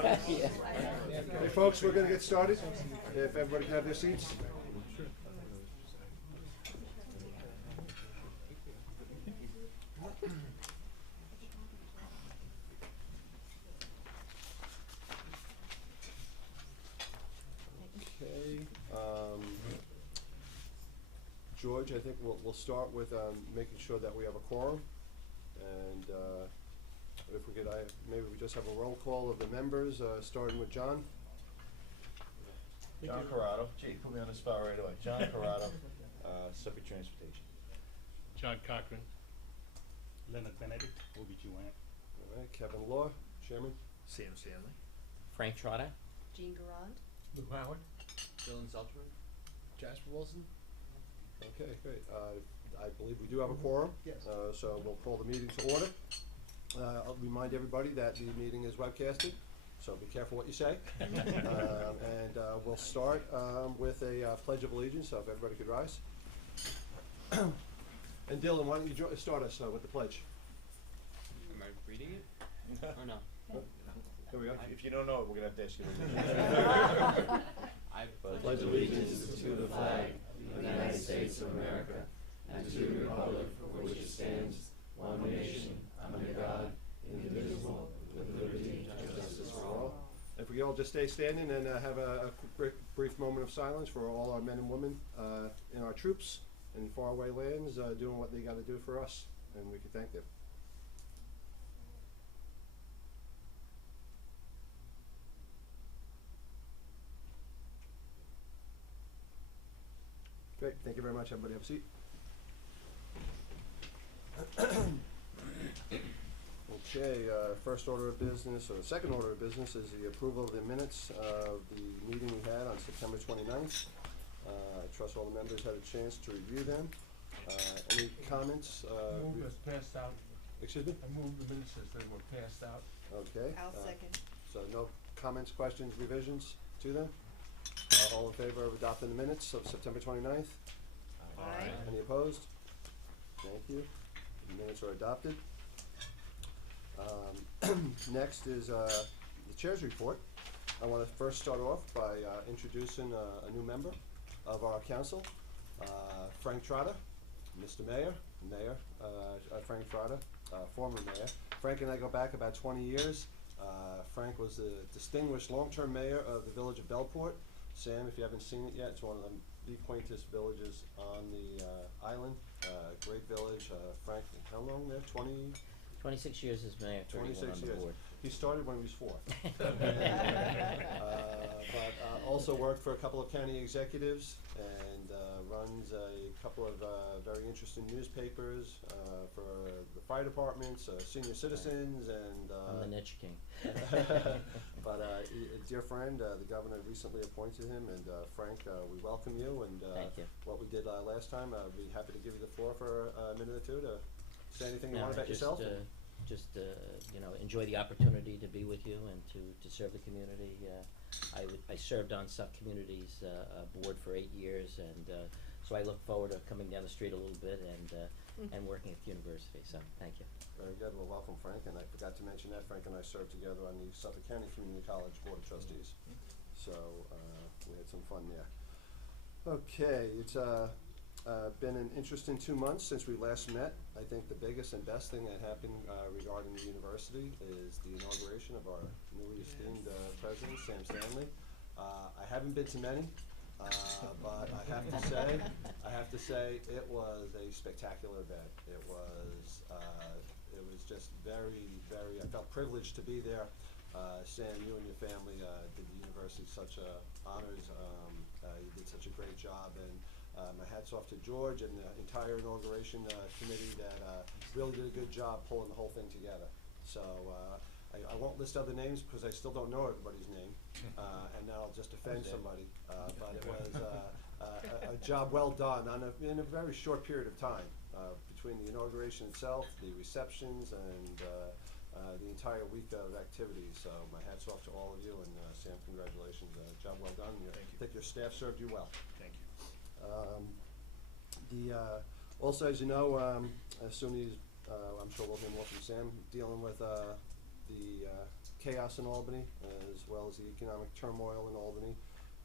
Hey, folks, we're going to get started. If everybody can have their seats. Okay. George, I think we'll start with making sure that we have a quorum. And if we could, maybe we just have a roll call of the members, starting with John. John Corrado. Gee, put me on the spot right away. John Corrado, Suffolk Transportation. John Cochran. Leonard Benedict, OBGYN. All right, Kevin Law, Chairman. Sam Stanley. Frank Trotta. Jean Garand. Lou Howard. Dylan Zeltman. Jasper Wilson. Okay, great. I believe we do have a quorum. Yes. So we'll call the meeting to order. I'll remind everybody that the meeting is webcasted, so be careful what you say. And we'll start with a Pledge of Allegiance, so if everybody could rise. And Dylan, why don't you start us with the pledge? Am I reading it? Or no? Here we go. If you don't know it, we're going to have to ask you. I Pledge allegiance to the flag of the United States of America and to the republic for which it stands, one nation, under God, indivisible, with liberty and justice for all. If we all just stay standing and have a brief moment of silence for all our men and women in our troops in faraway lands doing what they got to do for us, and we can thank them. Great, thank you very much. Everybody have a seat. Okay, first order of business, or second order of business is the approval of the minutes of the meeting we had on September 29th. I trust all the members had a chance to review them. Any comments? Move was passed out. Excuse me? I moved the minutes as they were passed out. Okay. I'll second. So no comments, questions, revisions to them? All in favor of adopting the minutes of September 29th? Aye. Any opposed? Thank you. The minutes are adopted. Next is the Chair's report. I want to first start off by introducing a new member of our council, Frank Trotta, Mr. Mayor, Frank Trotta, former mayor. Frank and I go back about 20 years. Frank was the distinguished long-term mayor of the village of Bellport. Sam, if you haven't seen it yet, it's one of the quaintest villages on the island. Great village. Frank, how long there? 26 years as mayor, 31 on the board. He started when he was 4. But also worked for a couple of county executives and runs a couple of very interesting newspapers for the fire departments, senior citizens, and I'm the niche king. but a dear friend, the governor recently appointed him, and Frank, we welcome you. And Thank you. what we did last time, I'd be happy to give you the floor for a minute or two to say anything you No, want about just, yourself. you know, enjoy the opportunity to be with you and to serve the community. I served on Suffolk Community's board for 8 years, and so I look forward to coming down the street a little bit and working at the university. So thank you. Very good. Well, welcome, Frank. And I forgot to mention that Frank and I served together on the Suffolk County Community College Board of Trustees. So we had some fun there. Okay, it's been an interesting 2 months since we last met. I think the biggest and best thing that happened regarding the university is the inauguration of our newly esteemed president, Sam Stanley. I haven't been to many, but I have to say it was a spectacular event. It was just very, I felt privileged to be there. Sam, you and your family did the university such honors. You did such a great job, and my hat's off to George and the entire inauguration committee that really did a good job pulling the whole thing together. So I won't list other names because I still don't know everybody's name, and now I'll just offend somebody. But it was a job well done in a very short period of time, between the inauguration itself, the receptions, and the entire week of activities. So my hat's off to all of you, and Sam, congratulations. Job well done. Thank you. I think your staff served you well. Thank you. Also, as you know, as soon as I'm sure we'll hear more from Sam, dealing with the chaos in Albany, as well as the economic turmoil in Albany,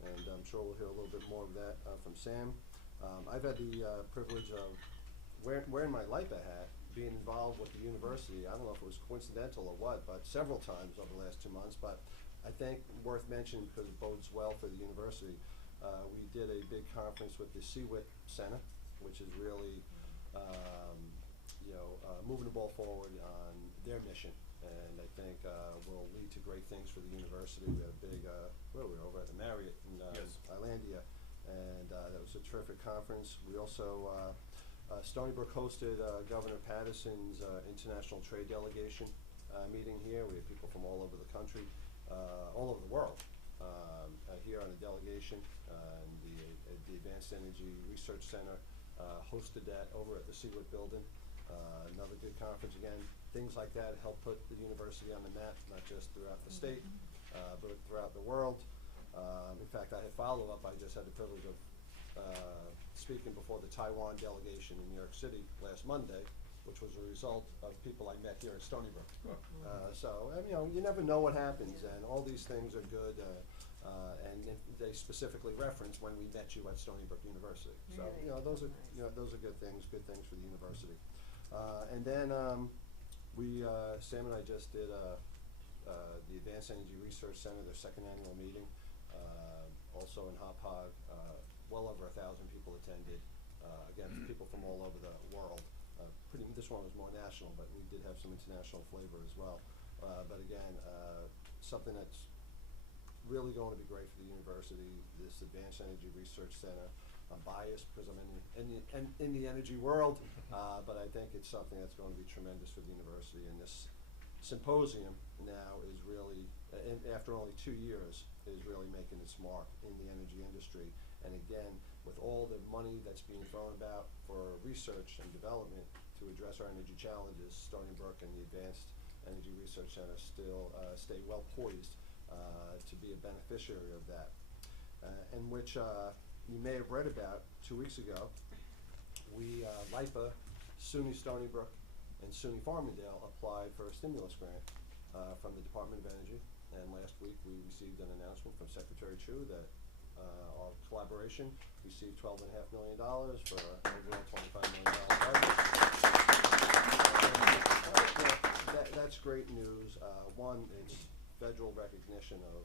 and I'm sure we'll hear a little bit more of that from Sam. I've had the privilege of wearing my LIPA hat, being involved with the university. I don't know if it was coincidental or what, but several times over the last 2 months. But I think worth mentioning because it bodes well for the university. We did a big conference with the CWIT Center, which is really moving the ball forward on their mission, and I think will lead to great things for the university. We had a big, where were we, over at the Marriott in Yes. Islandia, and that was a terrific conference. We also, Stony Brook hosted Governor Patterson's international trade delegation meeting here. We had people from all over the country, all over the world, here on the delegation. And the Advanced Energy Research Center hosted that over at the CWIT building. Another good conference again. Things like that help put the university on the map, not just throughout the state, but throughout the world. In fact, I had follow-up. I just had the privilege of speaking before the Taiwan delegation in New York City last Monday, which was a result of people I met here at Stony Brook. So, you never know what happens, and all these things are good. And they specifically reference when we met you at Stony Brook University. So, those are good things for the university. And then Sam and I just did the Advanced Energy Research Center, their second annual meeting, also in Hop Hog. Well over 1,000 people attended. Again, people from all over the world. This one was more national, but we did have some international flavor as well. But again, something that's really going to be great for the university, this Advanced Energy Research Center. I'm biased because I'm in the energy world, but I think it's something that's going to be tremendous for the university. And this symposium now is really, after only 2 years, is really making its mark in the energy industry. And again, with all the money that's being thrown about for research and development to address our energy challenges, Stony Brook and the Advanced Energy Research Center still stay well poised to be a beneficiary of that. And which you may have read about 2 weeks ago. We, LIPA, SUNY Stony Brook, and SUNY Farmingdale applied for a stimulus grant from the Department of Energy. And last week we received an announcement from Secretary Chu that our collaboration received $12.5 million for an overall $25 million budget. That's great news. One, it's federal recognition of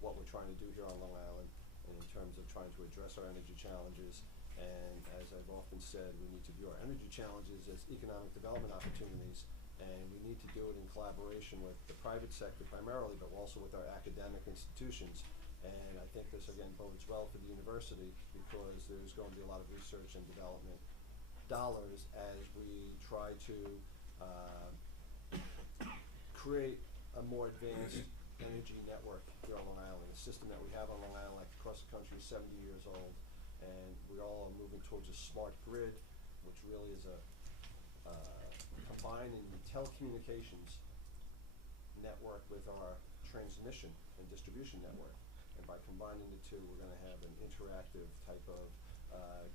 what we're trying to do here on Long Island in terms of trying to address our energy challenges. And as I've often said, we need to view our energy challenges as economic development opportunities, and we need to do it in collaboration with the private sector primarily, but also with our academic institutions. And I think this again bodes well for the university because there's going to be a lot of research and development dollars as we try to create a more advanced energy network here on Long Island. The system that we have on Long Island, like across the country, is 70 years old, and we all are moving towards a smart grid, which really is a combining the telecommunications network with our transmission and distribution network. And by combining the two, we're going to have an interactive type of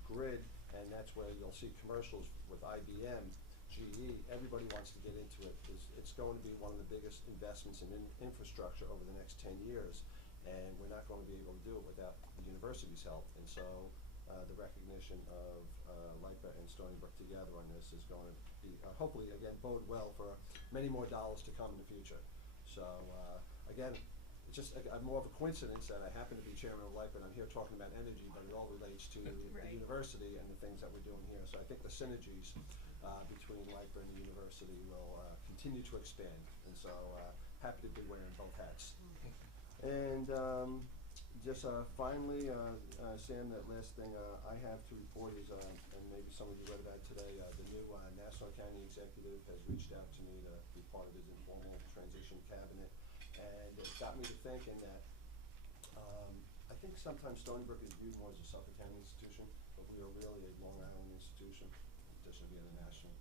grid, and that's where you'll see commercials with IBM, GE. Everybody wants to get into it. It's going to be one of the biggest investments in infrastructure over the next 10 years, and we're not going to be able to do it without the university's help. And so the recognition of LIPA and Stony Brook together on this is going to be, hopefully, again, bode well for many more dollars to come in the future. So, again, it's just more of a coincidence that I happen to be chairman of LIPA and I'm here talking about energy, but it all relates to Right. the university and the things that we're doing here. So I think the synergies between LIPA and the university will continue to expand. And so happy to be wearing both hats. And just finally, Sam, that last thing I have to report is, and maybe some of you read about it today, the new Nassau County executive has reached out to me to be part of his informal transition cabinet. And it got me to thinking that I think sometimes Stony Brook is viewed more as a Suffolk County institution, but we are really a Long Island institution, in addition to being a national,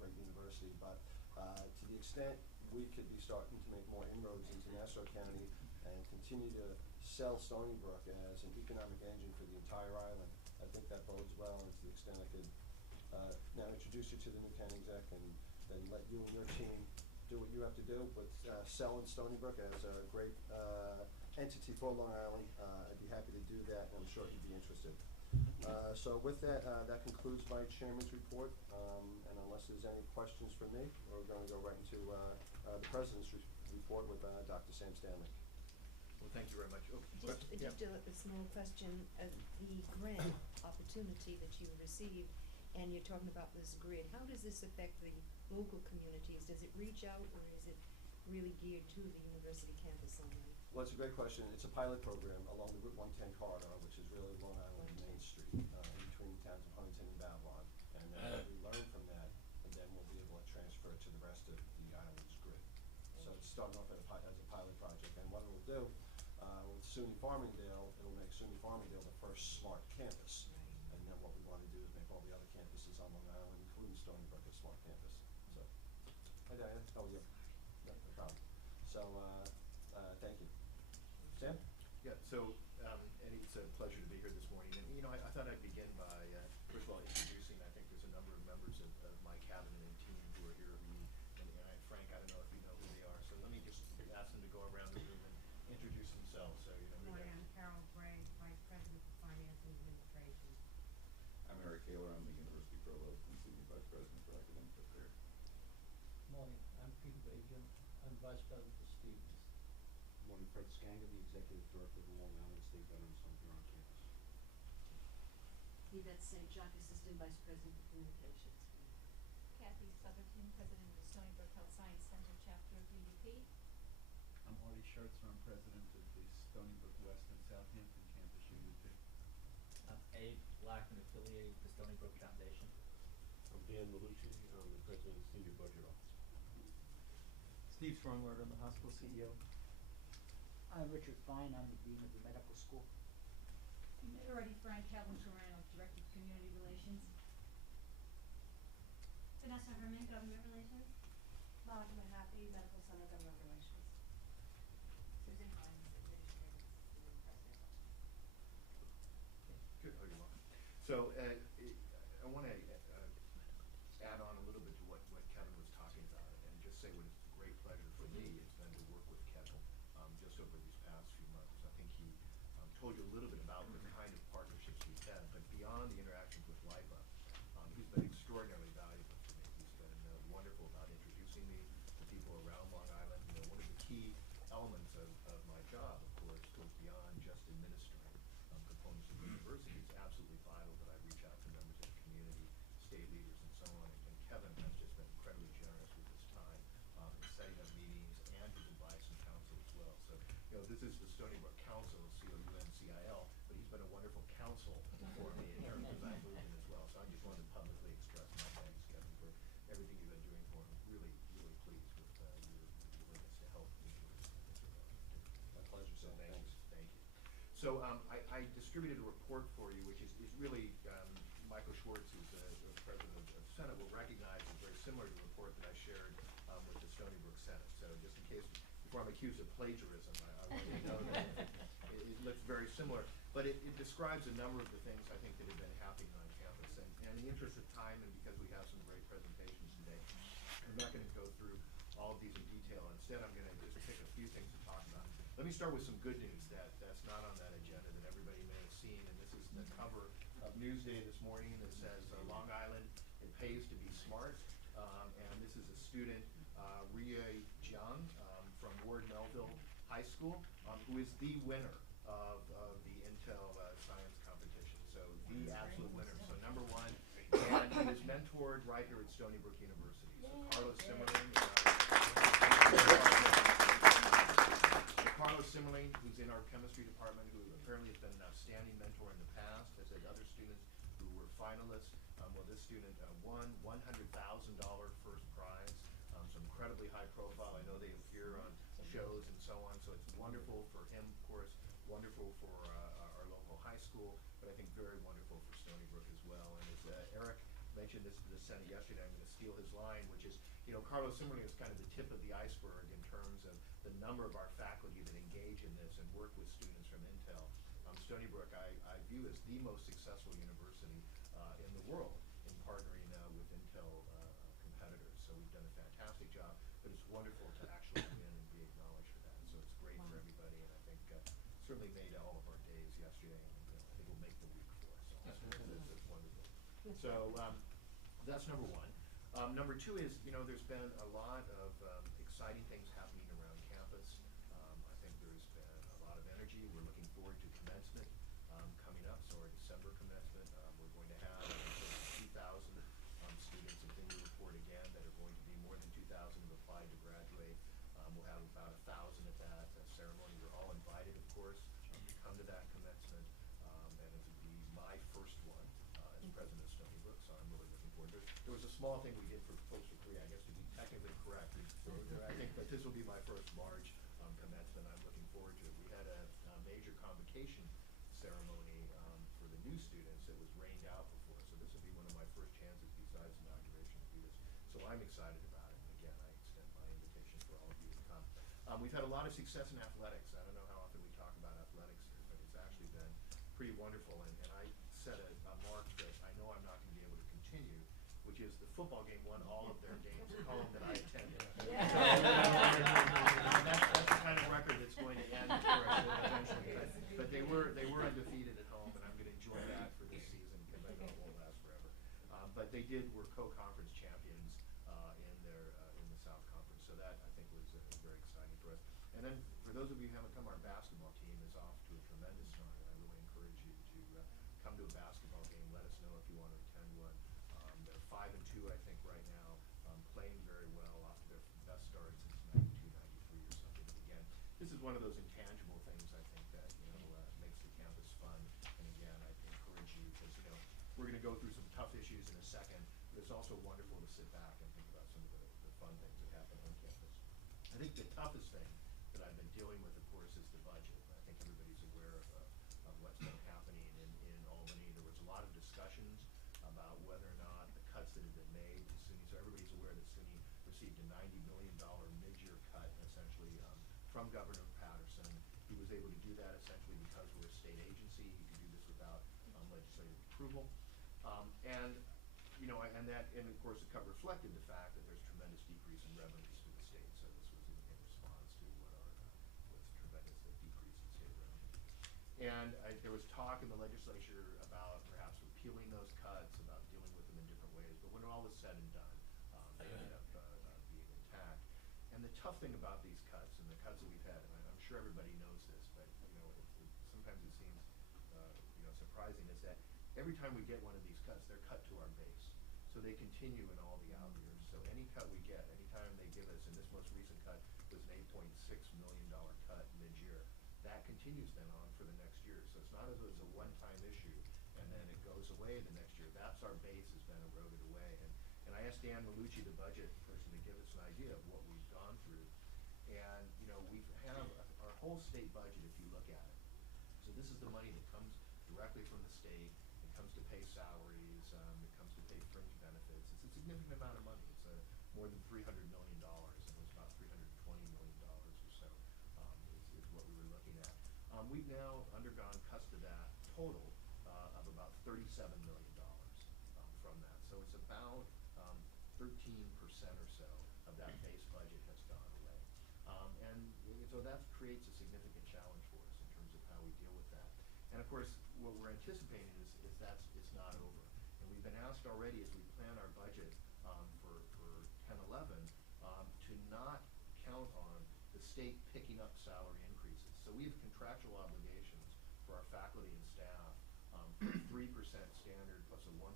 great university. But to the extent we could be starting to make more inroads into Nassau County and continue to sell Stony Brook as an economic engine for the entire island, I think that bodes well. And to the extent I could now introduce you to the new county exec and then let you and your team do what you have to do, but selling Stony Brook as a great entity for Long Island, I'd be happy to do that, and I'm sure he'd be interested. So with that, that concludes my chairman's report, and unless there's any questions for me, we're going to go right into the president's report with Dr. Sam Stanley. Well, thank you very much. Oh, Just a small question, the grant opportunity that you received, and you're talking about this grid, how does this affect the local communities? Does it reach out, or is it really geared to the university campus only? Well, it's a great question. It's a pilot program along the Route 110 corridor, which is really Long Island Main Street, in between the towns of Huntington and Babylon. And then we learn from that, and then we'll be able to transfer it to the rest of the island's grid. So it's starting off as a pilot project, and what it will do, with SUNY Farmingdale, it'll make SUNY Farmingdale the first smart campus. Right. And then what we want to do is make all the other campuses on Long Island, including Stony Brook, a smart campus. So, hi Diana. Oh, yeah. No problem. So, thank you. Sam? Yeah, so, Eddie, it's a pleasure to be here this morning. And, you know, I thought I'd begin by, first of all, introducing, I think there's a number of members of my cabinet and team who are here. Frank, I don't know if you know who they are, so let me just ask them to go around the room and introduce themselves, so you know who they Morning, are. I'm Carol Gray, Vice President for Finance and Administration. I'm Eric Taylor, I'm the University Provost and Senior Vice President for Academic Affairs. Morning, I'm Peter Bajan, I'm Vice President for Stevens. Morning, Fred Scanga, the Executive Director of the Long Island State Veterans Home here on campus. Yvette St. Jacques, Assistant Vice President for Communications. Kathy Southerton, President of the Stony Brook Health Science Center Chapter of UUP. I'm Artie Schertzer, I'm President of the Stony Brook West and Southampton Campus UUP. I'm Abe Blackman, affiliated with the Stony Brook Foundation. I'm Dan Malucci, I'm the President of the Senior Budget Office. Steve Strongwater, I'm the hospital CEO. I'm Richard Fine, I'm the Dean of the Medical School. You met already Frank Calvin Serrano, Director of Community Relations. Vanessa Herman, Government Relations. Monica Mahaffey, Medical Center Government Relations. Susan Hines, Administrative President. Good, oh, you're welcome. So, I want to add on a little bit to what Kevin was talking about, and just say what it's a great pleasure for me it's been to work with Kevin just over these past few months. I think he told you a little bit about the kind of partnerships we've had, but beyond the interactions with LIPA, he's been extraordinarily valuable to me. He's been wonderful about introducing me to people around Long Island. You know, one of the key elements of my job, of course, goes beyond just administering components of the university. It's absolutely vital that I reach out to members of the community, state leaders, and so on. And Kevin has just been incredibly generous with his time in setting up meetings and his advice and counsel as well. So, you know, this is the Stony Brook Council, COUNCIL, but he's been a wonderful counsel for me in terms of that movement as well. So I just wanted to publicly express my thanks, Kevin, for everything you've been doing for him. Really, really pleased with your willingness to help me. My pleasure, So Sam. thank Thanks. you, thank you. So I distributed a report for you, which is really, Michael Schwartz, who's the president of the Senate, will recognize is very similar to the report that I shared with the Stony Brook Senate. So just in case, before I'm accused of plagiarism, I want you to know that it looks very similar. But it describes a number of the things I think that have been happening on campus. And in the interest of time, and because we have some great presentations today, I'm not going to go through all of these in detail. Instead, I'm going to just pick a few things to talk about. Let me start with some good news that's not on that agenda that everybody may have seen. And this is the cover of Newsday this morning that says Long Island, it pays to be smart. And this is a student, Ria Jiang, from Ward Melville High School, who is the winner of the Intel science competition. So the absolute winner. So number one, and he was mentored right here at Stony Brook University. So Carlos Simmerling, who's in our chemistry department, who apparently has been an outstanding mentor in the past, has had other students who were finalists. Well, this student won $100,000 first prize. So incredibly high profile. I know they appear on shows and so on. So it's wonderful for him, of course, wonderful for our local high school, but I think very wonderful for Stony Brook as well. And as Eric mentioned this to the Senate yesterday, I'm going to steal his line, which is, you know, Carlos Simmerling is kind of the tip of the iceberg in terms of the number of our faculty that engage in this and work with students from Intel. Stony Brook I view as the most successful university in the world in partnering with Intel competitors. So we've done a fantastic job. but it's wonderful to actually win and be acknowledged for that. So it's great for everybody, and I think certainly made all of our days yesterday, and I think will make the week for us. Also. It's wonderful. So that's number one. Number two is, there's been a lot of exciting things happening around campus. I think there's been a lot of energy. We're looking forward to commencement coming up, so our December commencement. We're going to have 2,000 students, and then we report again that are going to be more than 2,000 have applied to graduate. We'll have about 1,000 at that ceremony. You're all invited, of course, to come to that commencement, and it will be my first one as president of Stony Brook, so I'm really looking forward to it. There was a small thing we did for folks for Korea, I guess, to be technically correct. I think, but this will be my first large commencement. I'm looking forward to it. We had a major convocation ceremony for the new students that was rained out before, so this will be one of my first chances besides inauguration to do this. So I'm excited about it. And again, I extend my invitation for all of you to come. We've had a lot of success in athletics. I don't know how often we talk about athletics here, but it's actually been pretty wonderful. And I set a mark that I know I'm not going to be able to continue, which is the football game won all of their games at home that I attended. That's the kind of record that's going to end for us eventually. But they were undefeated at home, and I'm going to enjoy that for this season because I know it won't last forever. But they were co-conference champions in the South Conference, so that I think was very exciting for us. And then for those of you who haven't come, our basketball team is off to a tremendous start, and I really encourage you to come to a basketball game. Let us know if you want to attend one. They're 5-2, I think, right now, playing very well, off to their best start since 92, 93 or something. But again, this is one of those intangible things I think that makes the campus fun. And again, I encourage you because we're going to go through some tough issues in a second, but it's also wonderful to sit back and think about some of the fun things that happen on campus. I think the toughest thing that I've been dealing with, of course, is the budget. I think everybody's aware of what's been happening in Albany. There was a lot of discussions about whether or not the cuts that have been made to SUNY. So everybody's aware that SUNY received a $90 million mid-year cut, essentially, from Governor Patterson. He was able to do that essentially because we're a state agency. He could do this without legislative approval. And of course, the cut reflected the fact that there's tremendous decrease in revenues to the state. So this was in response to what's tremendous decrease in state revenue. And there was talk in the legislature about perhaps repealing those cuts, about dealing with them in different ways. But when all was said and done, they ended up being intact. And the tough thing about these cuts and the cuts that we've had, and I'm sure everybody knows this, but sometimes it seems surprising, is that every time we get one of these cuts, they're cut to our base. So they continue in all the out years. So any cut we get, anytime they give us, and this most recent cut was an $8.6 million cut mid-year, that continues then on for the next year. So it's not as though it's a one-time issue and then it goes away the next year. That's our base has been eroded away. And I asked Dan Malucci, the budget person, to give us an idea of what we've gone through. And we have our whole state budget, if you look at it. So this is the money that comes directly from the state. It comes to pay salaries. It comes to pay fringe benefits. It's a significant amount of money. It's more than $300 million. It was about $320 million or so is what we were looking at. We've now undergone cuts to that total of about $37 million from that. So it's about 13% or so of that base budget has gone away. And so that creates a significant challenge for us in terms of how we deal with that. And of course, what we're anticipating is it's not over. And we've been asked already as we plan our budget for 10-11 to not count on the state picking up salary increases. So we have contractual obligations for our faculty and staff for 3% standard plus a 1%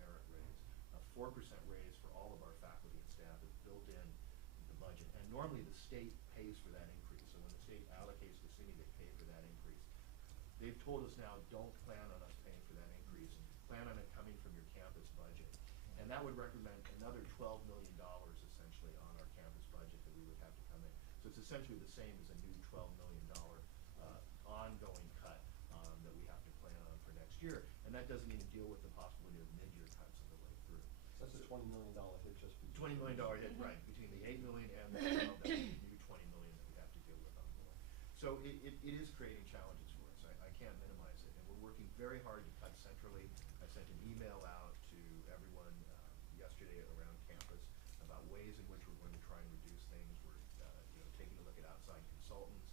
merit raise. A 4% raise for all of our faculty and staff is built in the budget. And normally the state pays for that increase. So when the state allocates to SUNY, they pay for that increase. They've told us now, don't plan on us paying for that increase. Plan on it coming from your campus budget. And that would represent another $12 million essentially on our campus budget that we would have to come in. So it's essentially the same as a new $12 million ongoing cut that we have to plan on for next year. And that doesn't even deal with the possibility of mid-year cuts on the way through. So that's a $20 million hit just $20 million hit, right, between the $8 million and the 12, that's the new $20 million that we have to deal with on board. So it is creating challenges for us. I can't minimize it. And we're working very hard to cut centrally. I sent an email out to everyone yesterday around campus about ways in which we're going to try and reduce things. outside consultants.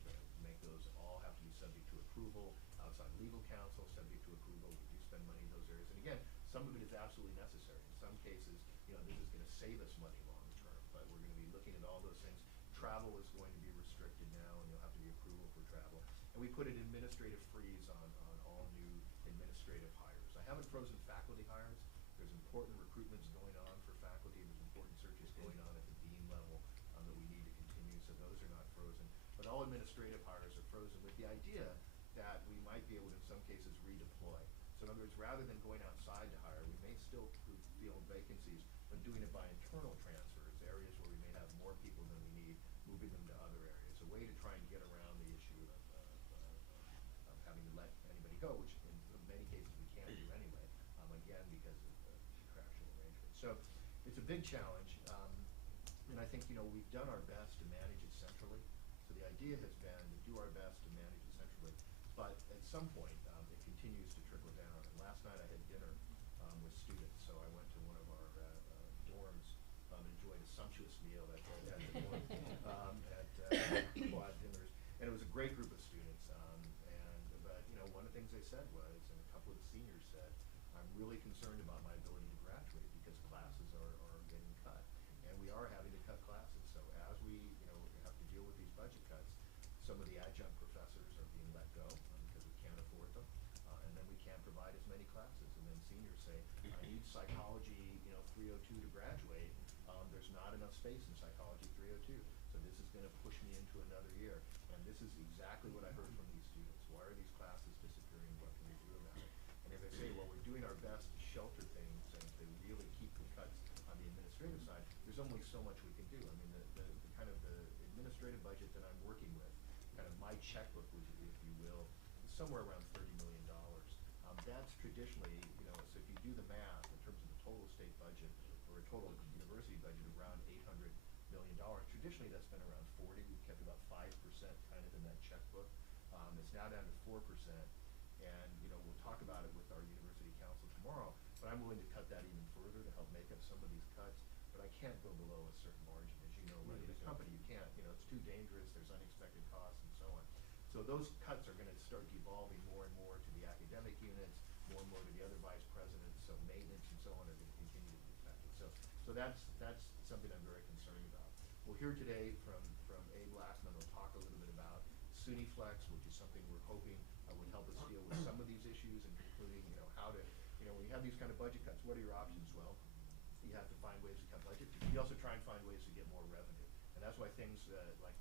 We're gonna make those all have to be subject to approval, outside legal counsel, subject to approval. We do spend money in those areas. And again, some of it is absolutely necessary. In some cases, this is gonna save us money long term, but we're gonna be looking at all those things. Travel is going to be restricted now, and you'll have to be approval for travel. And we put an administrative freeze on all new administrative hires. I haven't frozen faculty hires. There's important recruitments going on for faculty. There's important searches going on at the dean level that we need to continue, so those are not frozen. But all administrative hires are frozen with the idea that we might be able to, in some cases, redeploy. So in other words, rather than going outside to hire, we may still fill vacancies, but doing it by internal transfers, areas where we may have more people than we need, moving them to other areas. A way to try and get around the issue of having to let anybody go, which in many cases we can't do anyway, again, because of contractual arrangements. So it's a big challenge, and I think, we've done our best to manage it centrally. So the idea has been to do our best to manage it centrally, but at some point, it continues to trickle down. And last night I had dinner with students, so I went to one of our dorms, enjoyed a sumptuous meal at the dorm, at quad dinners, and it was a great group of students. But one of the things they said was, and a couple of the seniors said, I'm really concerned about my ability to graduate because classes are getting cut, and we are having to cut classes. So as we have to deal with these budget cuts, some of the adjunct professors are being let go because we can't afford them, and then we can't provide as many classes. And then seniors say, I need psychology 302 to graduate. There's not enough space in psychology 302, so this is going to push me into another year. And this is exactly what I heard from these students. Why are these classes disappearing? What can we do about it? And as I say, while we're doing our best to shelter things and to really keep the cuts on the administrative side, there's only so much we can do. I mean, the kind of the administrative budget that I'm working with, kind of my checkbook, if you will, is somewhere around $30 million. That's traditionally, so if you do the math in terms of the total state budget or a total university budget of around $800 million, traditionally that's been around 40. We've kept about 5% kind of in that checkbook. It's now down to 4%, and we'll talk about it with our university council tomorrow. But I'm willing to cut that even further to help make up some of these cuts. But I can't go below a certain margin, as you know, running a company. You can't. It's too dangerous. There's unexpected costs and so on. So those cuts are going to start devolving more and more to the academic units, more and more to the other vice presidents. So maintenance and so on are going to continue to be affected. So that's something I'm very concerned about. We'll hear today from Abe Lackman. We'll talk a little bit about SUNY Flex, which is something we're hoping would help us deal with some of these issues, and including how to, when you have these kind of budget cuts, what are your options? Well, you have to find ways to cut budget. You also try and find ways to get more revenue, and that's why things like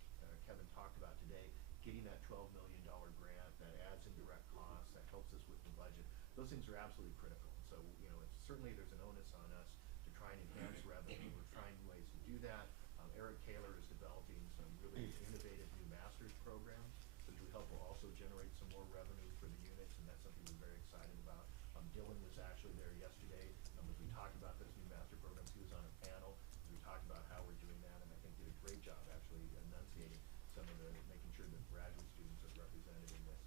Kevin talked about today, getting that $12 million grant that adds indirect costs, that helps us with the budget. Those things are absolutely critical. So it's certainly there's an onus on us to try and enhance revenue. We're trying ways to do that. Eric Kaler is developing some really innovative new master's programs, which we hope will also generate some more revenue for the units, and that's something we're very excited about. Dylan was actually there yesterday as we talked about those new master programs. He was on a panel as we talked about how we're doing that, and I think did a great job actually enunciating some of making sure that graduate students are represented in this.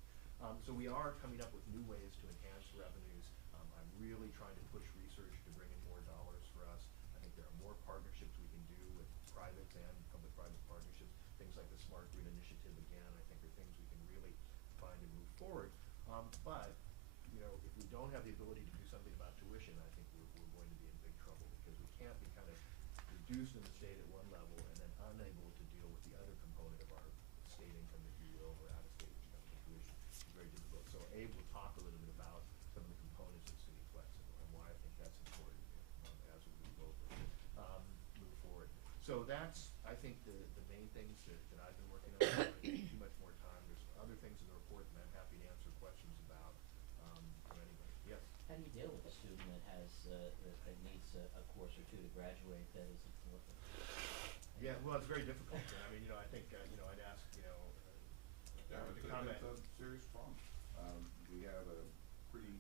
So we are coming up with new ways to enhance revenues. I'm really trying to push research to bring in more dollars for us. I think there are more partnerships we can do with private and public-private partnerships. Things like the Smart Grid Initiative, again, I think are things we can really find and move forward. But if we don't have the ability to do something about tuition, I think we're going to be in big trouble, because we can't be kind of reduced in the state at one level and then unable to deal with the other component of our state income, if you will, or out-of-state income for tuition. It's very difficult. So Abe will talk a little bit about some of the components of SUNY Flex and why I think that's important as we move forward. So that's, I think, the main things that I've been working on. I don't need too much more time. There's other things in the report that I'm happy to answer questions about from anybody. Yes? How do you deal with a student that has, that needs a course or two to graduate that isn't working? Yeah, well, it's very difficult. I mean, I think, I'd ask, to comment. It's a serious problem. We have a pretty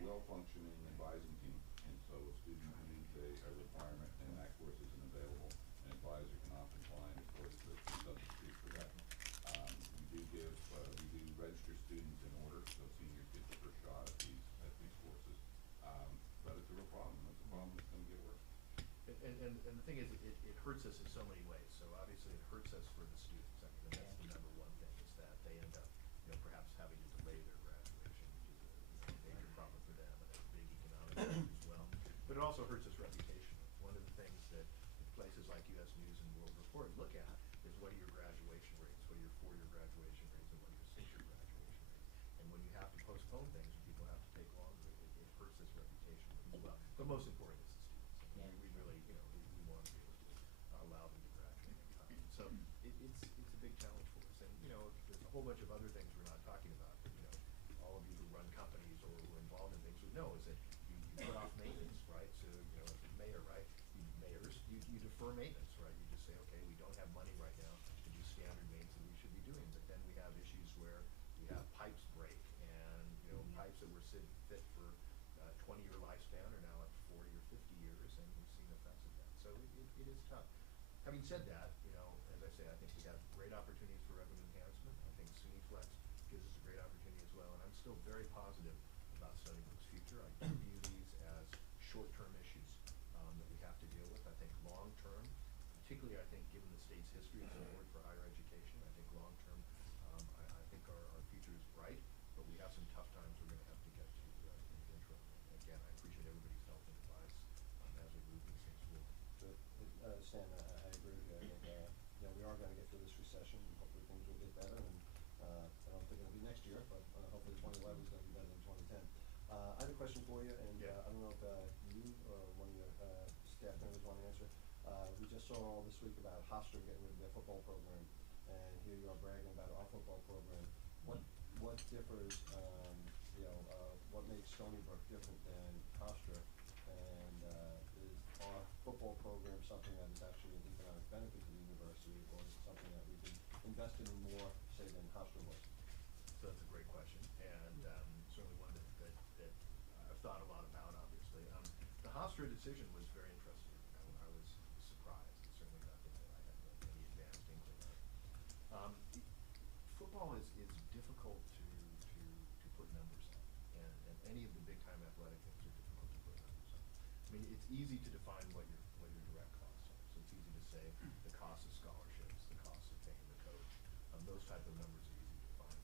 well-functioning advising team, and so a student who needs a requirement and that course isn't available, an advisor can often find a course that substitutes for that. We do register students in order, so seniors get the first shot at these courses. But it's a real problem. It's a problem that's going to get worse. And the thing is, it hurts us in so many ways. So obviously it hurts us for the students. look at is what are your graduation rates, what are your 4-year graduation rates, and what are your 6-year graduation rates. And when you have to postpone things, or people have to take longer, it hurts this reputation as well. But most important is the students. I mean, we really, you know, we want to be able to allow them to graduate on time. So it's a big challenge for us. And, you know, there's a whole bunch of other things we're not talking about, but, you know, all of you who run companies or who are involved in things would know is that you put off maintenance, right? So, you know, as a mayor, right, you defer maintenance, right? You just say, okay, we don't have money right now to do standard maintenance that we should be doing. But then we have issues where we have pipes break and, you know, pipes that were fit for 20-year lifespan are now at 40 or 50 years, and we've seen effects of that. So it is tough. Having said that, you know, as I say, I think we have great opportunities for revenue enhancement. I think SUNY Flex gives us a great opportunity as well, and I'm still very positive about Stony Brook's future. I do view these as short-term issues that we have to deal with. I think long-term, particularly I think given the state's history of support for higher education, I think long-term, I think our future is bright, but we have some tough times we're going to have to get to in the interim. And again, I appreciate everybody's help and advice as we move these things forward. Good. Stan, I agree with you. I think, you know, we are gonna get through this recession, and hopefully things will get better, and, I don't think it'll be next year, but, hopefully 2011 is gonna be better than 2010. I have a question for you, and, Yeah. I don't know if, you or one of your, staff members wanna answer. We just saw all this week about Hofstra getting rid of their football program, and here you are bragging about our football program. What differs, you know, what makes Stony Brook different than Hofstra? And, is our football program something that is actually an economic benefit to the university, or is it something that we can invest in more, say, than Hofstra was? So that's a great question, and certainly one that I've thought a lot about, obviously. The Hofstra decision was very interesting. I was surprised. It's certainly nothing that I had any advanced inkling of. Football is difficult to put numbers on, and any of the big-time athletic things are difficult to put numbers on. I mean, it's easy to define what your direct costs are. So it's easy to say the cost of scholarships, the cost of paying the coach. Those type of numbers are easy to define.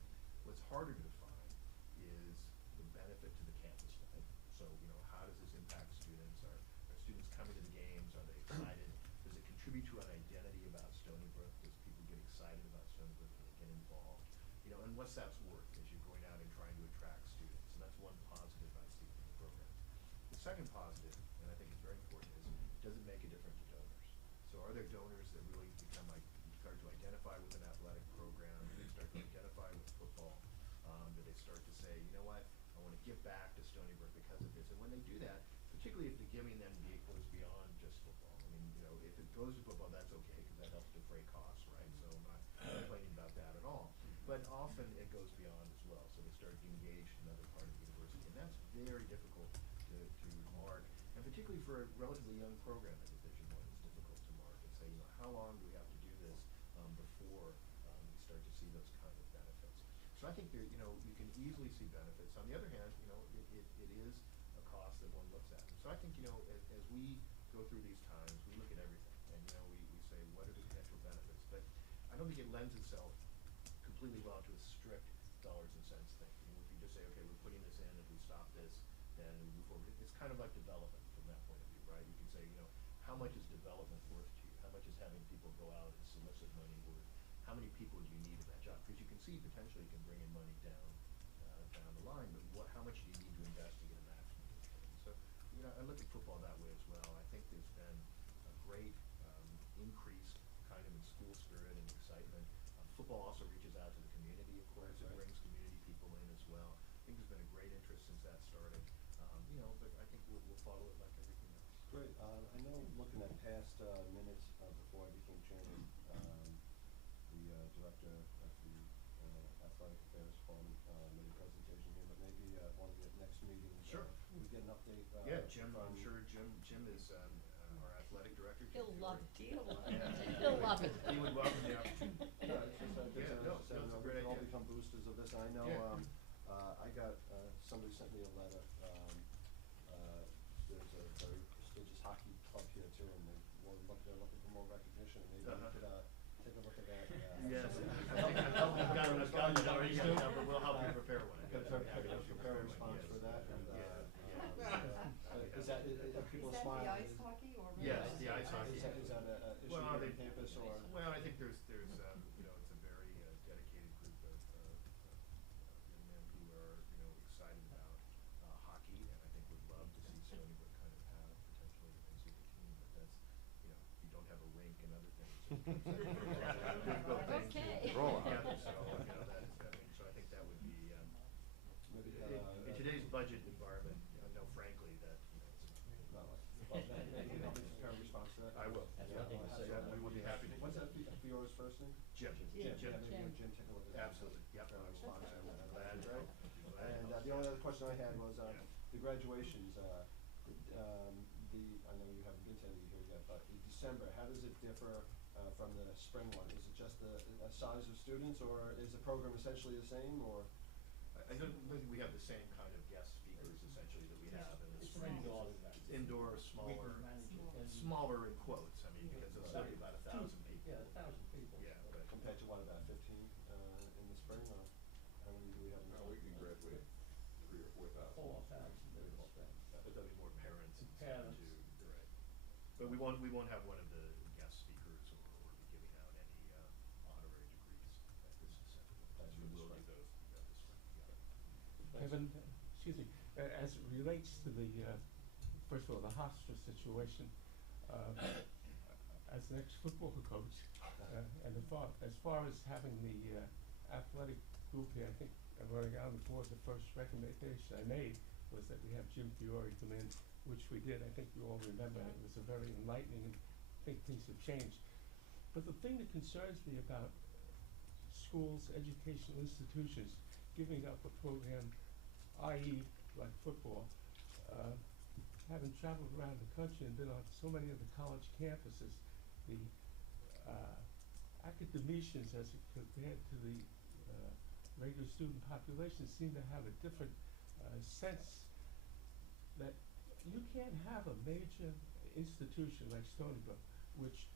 What's harder to define is the benefit to the campus life. So, you know, how does this impact students? Are students coming to the games? Are they excited? Does it contribute to an identity about Stony Brook? Does people get excited about Stony Brook? Do they get involved? You know, and what's that's worth as you're going out and trying to attract students? And that's one positive I see from the program. The second positive, and I think it's very important, is does it make a difference to donors? So are there donors that really become like start to identify with an athletic program? Do they start to identify with football? Do they start to say, you know what, I want to give back to Stony Brook because of this? And when they do that, particularly if the giving then goes beyond just football. I mean, you know, if it goes to football, that's okay because that helps defray costs, right? So I'm not complaining about that at all. But often it goes beyond as well. So they start to engage in another part of the university, and that's very difficult to mark, and particularly for a relatively young program in Division I, it's difficult to mark and say, you know, how long do we have to do this before we start to see those kind of benefits? So I think there, you know, you can easily see benefits. On the other hand, you know, it is a cost that one looks at. So I think, you know, as we go through these times, we look at everything, and you know, we say, what are the potential benefits? But I don't think it lends itself completely well to a strict dollars and cents thing. You know, if you just say, okay, we're putting this in, if we stop this, then we move forward. It's kind of like development from that point of view, right? You can say, you know, how much is development worth to you? How much is having people go out and solicit money worth? How many people do you need in that job? Because you can see potentially you can bring in money down the line, but how much do you need to invest to get a maximum return? So, you know, I look at football that way as well. I think there's been a great increase kind of in school spirit and excitement. Football also reaches out to the community, of course. It brings community people in as well. I think there's been a great interest since that started. You know, but I think we'll follow it like everything else. Great. I know looking at past minutes before I became chairman, the director of the athletic affairs department made a presentation here, but maybe one of the next meetings Sure. we get an update. Yeah, Jim. I'm sure Jim is our athletic director. Jim He'll love it. Fiore. He'll love it. Yeah. He'll love it. He would welcome the opportunity. No, it's just, It's a we great can all idea. become boosters of this. I know, Yeah. I got, somebody sent me a letter. There's a very prestigious hockey club here too, and they're looking for more recognition, and maybe we could, take a look at that. Yes. I've got it already, but we'll help you prepare one. Prepare a response for that, and, is that, are people Is that smiling? the ice hockey or? Yes, the ice hockey. Is that a issue Well, here they, on campus, or? Well, I think there's, you know, it's a very dedicated group of young men who are, you know, excited about hockey, and I think would love to see Stony Brook kind of have potentially a super team, but that's, you know, you don't have a rink and other things. Difficult thing to Okay. roll together, so, you know, that's, I mean, so I think that would be, Maybe, in today's budget environment, I know frankly that, you know, it's Not like, well, maybe you can help me prepare a response to that? I will. That's Yeah, one thing to say. yeah, we would be happy to. What's that, Fiora's first name? Jim. Jim, Jim. yeah, maybe Jim, take a look at that. Absolutely, yep. Prepare a response to that. Glad, Right. glad And helps. the only other question I had was, Yeah. the graduations, I know you haven't been to any here yet, but in December, how does it differ, from the spring one? Is it just the size of students, or is the program essentially the same, or? I don't think we have the same kind of guest speakers essentially that we have in the It's spring. indoor. It's indoor, We smaller, can manage it. And smaller in quotes, I mean, because it'll still be about 1,000 people. Yeah, 1,000 people. Yeah, but Compared to what, about 15, in the spring, or how many do we have in the No, spring? we can graduate 3,000 or 4,000. 4,000 in the spring. but there'll be more parents and stuff Parents. too, you're right. But we won't have one of the guest speakers or be giving out any honorary degrees at this December. That's We for the will do spring. those this spring, yeah. Kevin, excuse me, as it relates to the, first of all, the Hofstra situation, as an ex-football coach, and as far as having the athletic group here, I think when I got on the board, the first recommendation I made was that we have Jim Fiore come in, which we did. I think you all remember, it was a very enlightening, and I think things have changed. But the thing that concerns me about schools, educational institutions, giving up a program, i.e. like football, having traveled around the country and been on so many of the college campuses, the academicians as compared to the regular student population seem to have a different sense that you can't have a major institution like Stony Brook, which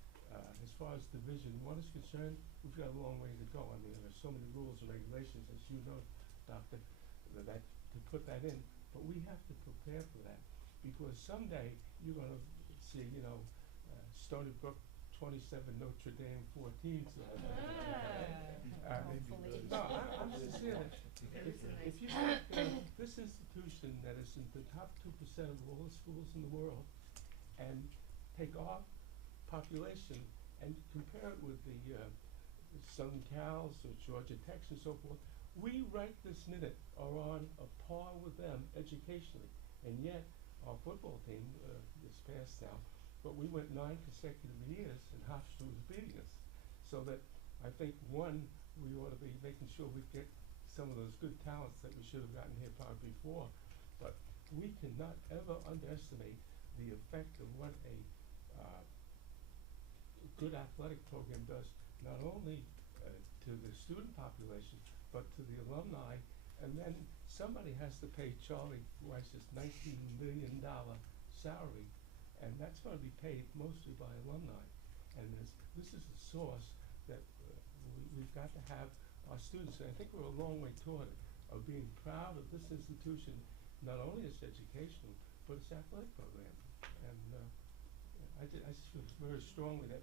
as far as Division I is concerned, we've got a long way to go. I mean, there's so many rules and regulations, as you know, Doctor, that to put that in, but we have to prepare for that, because someday you're gonna see, you know, Stony Brook 27, Notre Dame 14. Hopefully. No, I'm sincere. If you take this institution that is in the top 2% of all the schools in the world, and take our population and compare it with the Southern Cals or Georgia Techs and so forth, we right this minute are on a par with them educationally, and yet our football team is past now, but we went 9 consecutive years and Hofstra was beating us. So that I think, one, we ought to be making sure we get some of those good talents that we should have gotten here probably before, but we cannot ever underestimate the effect of what a good athletic program does, not only to the student population, but to the alumni. And then somebody has to pay Charlie Weiss's $19 million salary, and that's going to be paid mostly by alumni. And this is a source that we've got to have our students, and I think we're a long way toward it, of being proud of this institution, not only its educational, but its athletic program. And I just feel very strongly that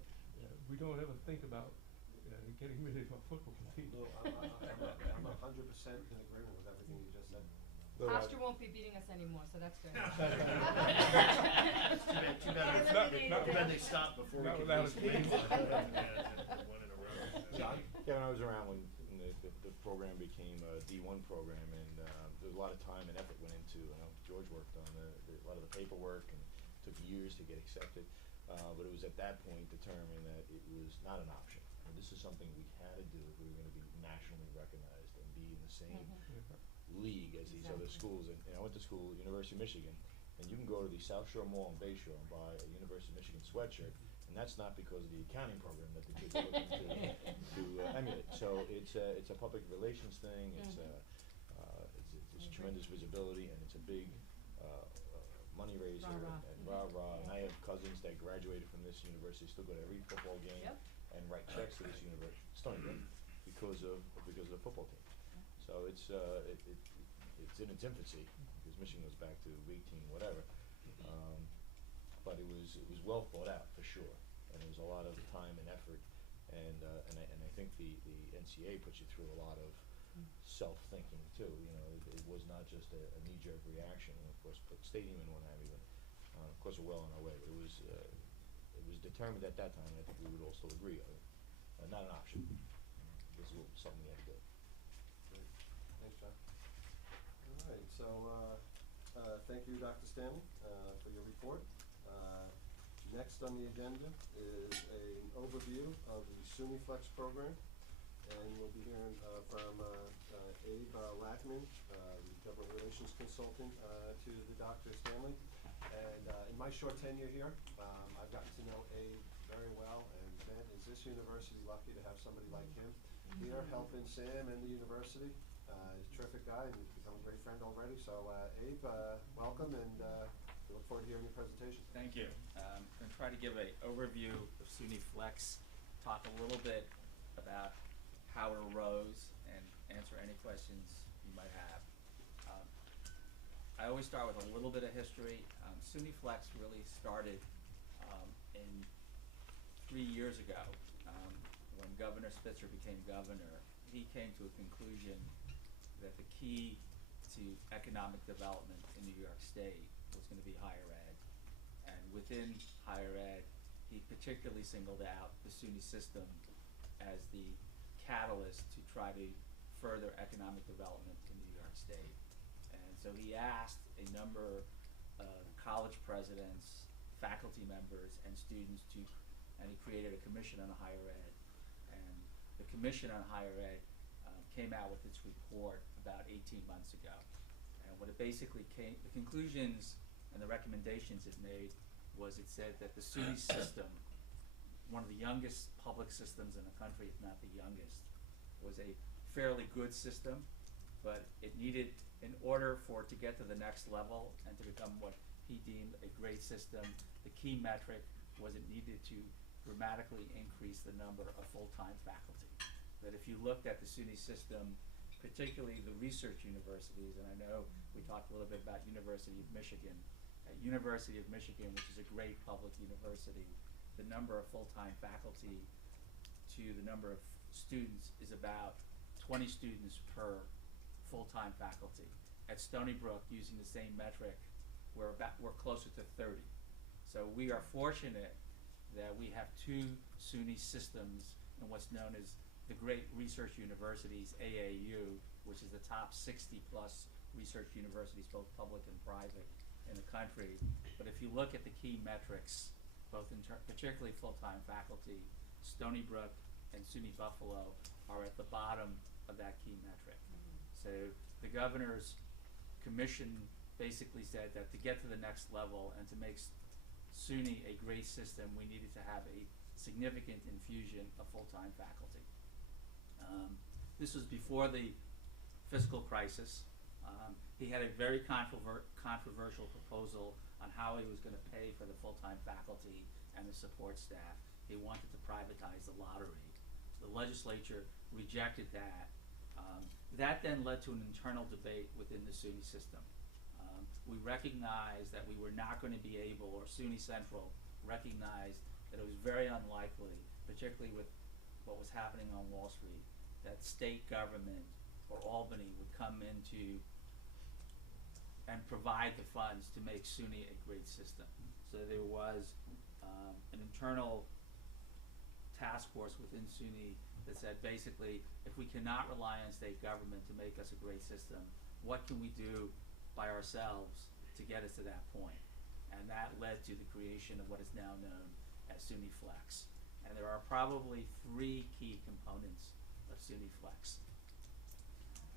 we don't ever think about getting rid of our football team. No, I'm 100% in agreement with everything you just said. Hofstra won't be beating us anymore, so that's good. Too bad they stopped before we could lose the league. One in a row. John? Kevin, I was around when the program became a D1 program, and there was a lot of time and effort went into, I know George worked on a lot of the paperwork, and it took years to get accepted, but it was at that point determined that it was not an option. And this is something we had to do if we were going to be nationally recognized and be in the same league as these other schools. And I went to school at University of Michigan, and you can go to the South Shore Mall in Bay Shore and buy a University of Michigan sweatshirt, and that's not because of the accounting program that the kids are looking to emulate. So it's a public relations thing. It's tremendous visibility, and it's a big money raiser and rah-rah. And I have cousins that graduated from this university, still go to every football game and write checks to this university, Stony Brook, because of the football team. So it's in its infancy, because Michigan goes back to 18 whatever, but it was well thought out for sure. and it was a lot of time and effort, and I think the NCA puts you through a lot of self-thinking too. You know, it was not just a knee-jerk reaction. And of course, put stadium and what have you. And of course, we're well on our way. But it was determined at that time, and I think we would all still agree, not an option. This was something we had to do. Great. Thanks, John. All right. So thank you, Dr. Stanley, for your report. Next on the agenda is an overview of the SUNY Flex program. And we'll be hearing from Abe Lackman, the government relations consultant to the Dr. Stanley. And in my short tenure here, I've gotten to know Abe very well, and man, is this university lucky to have somebody like him here helping Sam and the university. He's a terrific guy, and he's become a great friend already. So Abe, welcome, and we look forward to hearing your presentation. Thank you. I'm going to try to give an overview of SUNY Flex, talk a little bit about how it arose, and answer any questions you might have. I always start with a little bit of history. SUNY Flex really started in 3 years ago when Governor Spitzer became governor. He came to a conclusion that the key to economic development in New York State was going to be higher ed. And within higher ed, he particularly singled out the SUNY system as the catalyst to try to further economic development in New York State. And so he asked a number of college presidents, faculty members, and students and he created a commission on higher ed. And the commission on higher ed came out with its report about 18 months ago. And what it basically the conclusions and the recommendations it made was it said that the SUNY system, one of the youngest public systems in the country, if not the youngest, was a fairly good system, but it needed, in order for it to get to the next level and to become what he deemed a great system, the key metric was it needed to dramatically increase the number of full-time faculty. That if you looked at the SUNY system, particularly the research universities, and I know we talked a little bit about University of Michigan. At University of Michigan, which is a great public university, the number of full-time faculty to the number of students is about 20 students per full-time faculty. At Stony Brook, using the same metric, we're closer to 30. So we are fortunate that we have two SUNY systems in what's known as the Great Research Universities, AAU, which is the top 60 plus research universities, both public and private, in the country. But if you look at the key metrics, both in particularly full-time faculty, Stony Brook and SUNY Buffalo are at the bottom of that key metric. So the governor's commission basically said that to get to the next level and to make SUNY a great system, we needed to have a significant infusion of full-time faculty. This was before the fiscal crisis. He had a very controversial proposal on how he was going to pay for the full-time faculty and the support staff. He wanted to privatize the lottery. The legislature rejected that. That then led to an internal debate within the SUNY system. We recognized that we were not going to be able, or SUNY Central recognized that it was very unlikely, particularly with what was happening on Wall Street, that state government or Albany would come into and provide the funds to make SUNY a great system. So there was an internal task force within SUNY that said basically, if we cannot rely on state government to make us a great system, what can we do by ourselves to get us to that point? And that led to the creation of what is now known as SUNY Flex. And there are probably 3 key components of SUNY Flex.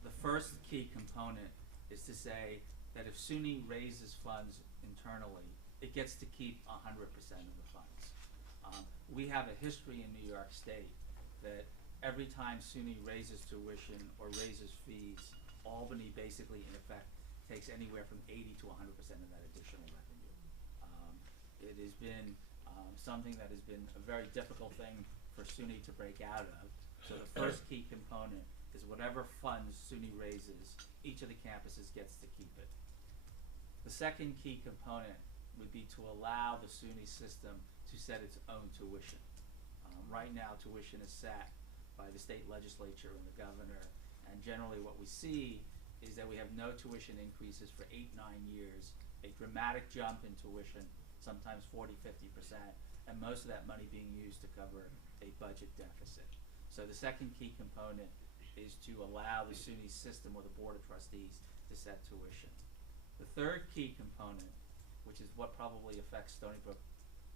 The first key component is to say that if SUNY raises funds internally, it gets to keep 100% of the funds. We have a history in New York State that every time SUNY raises tuition or raises fees, Albany basically, in effect, takes anywhere from 80 to 100% of that additional revenue. It has been something that has been a very difficult thing for SUNY to break out of. So the first key component is whatever funds SUNY raises, each of the campuses gets to keep it. The second key component would be to allow the SUNY system to to set its own tuition. Right now, tuition is set by the state legislature and the governor, and generally what we see is that we have no tuition increases for 8-9 years, a dramatic jump in tuition, sometimes 40-50%, and most of that money being used to cover a budget deficit. So the second key component is to allow the SUNY system or the Board of Trustees to set tuition. The third key component, which is what probably affects Stony Brook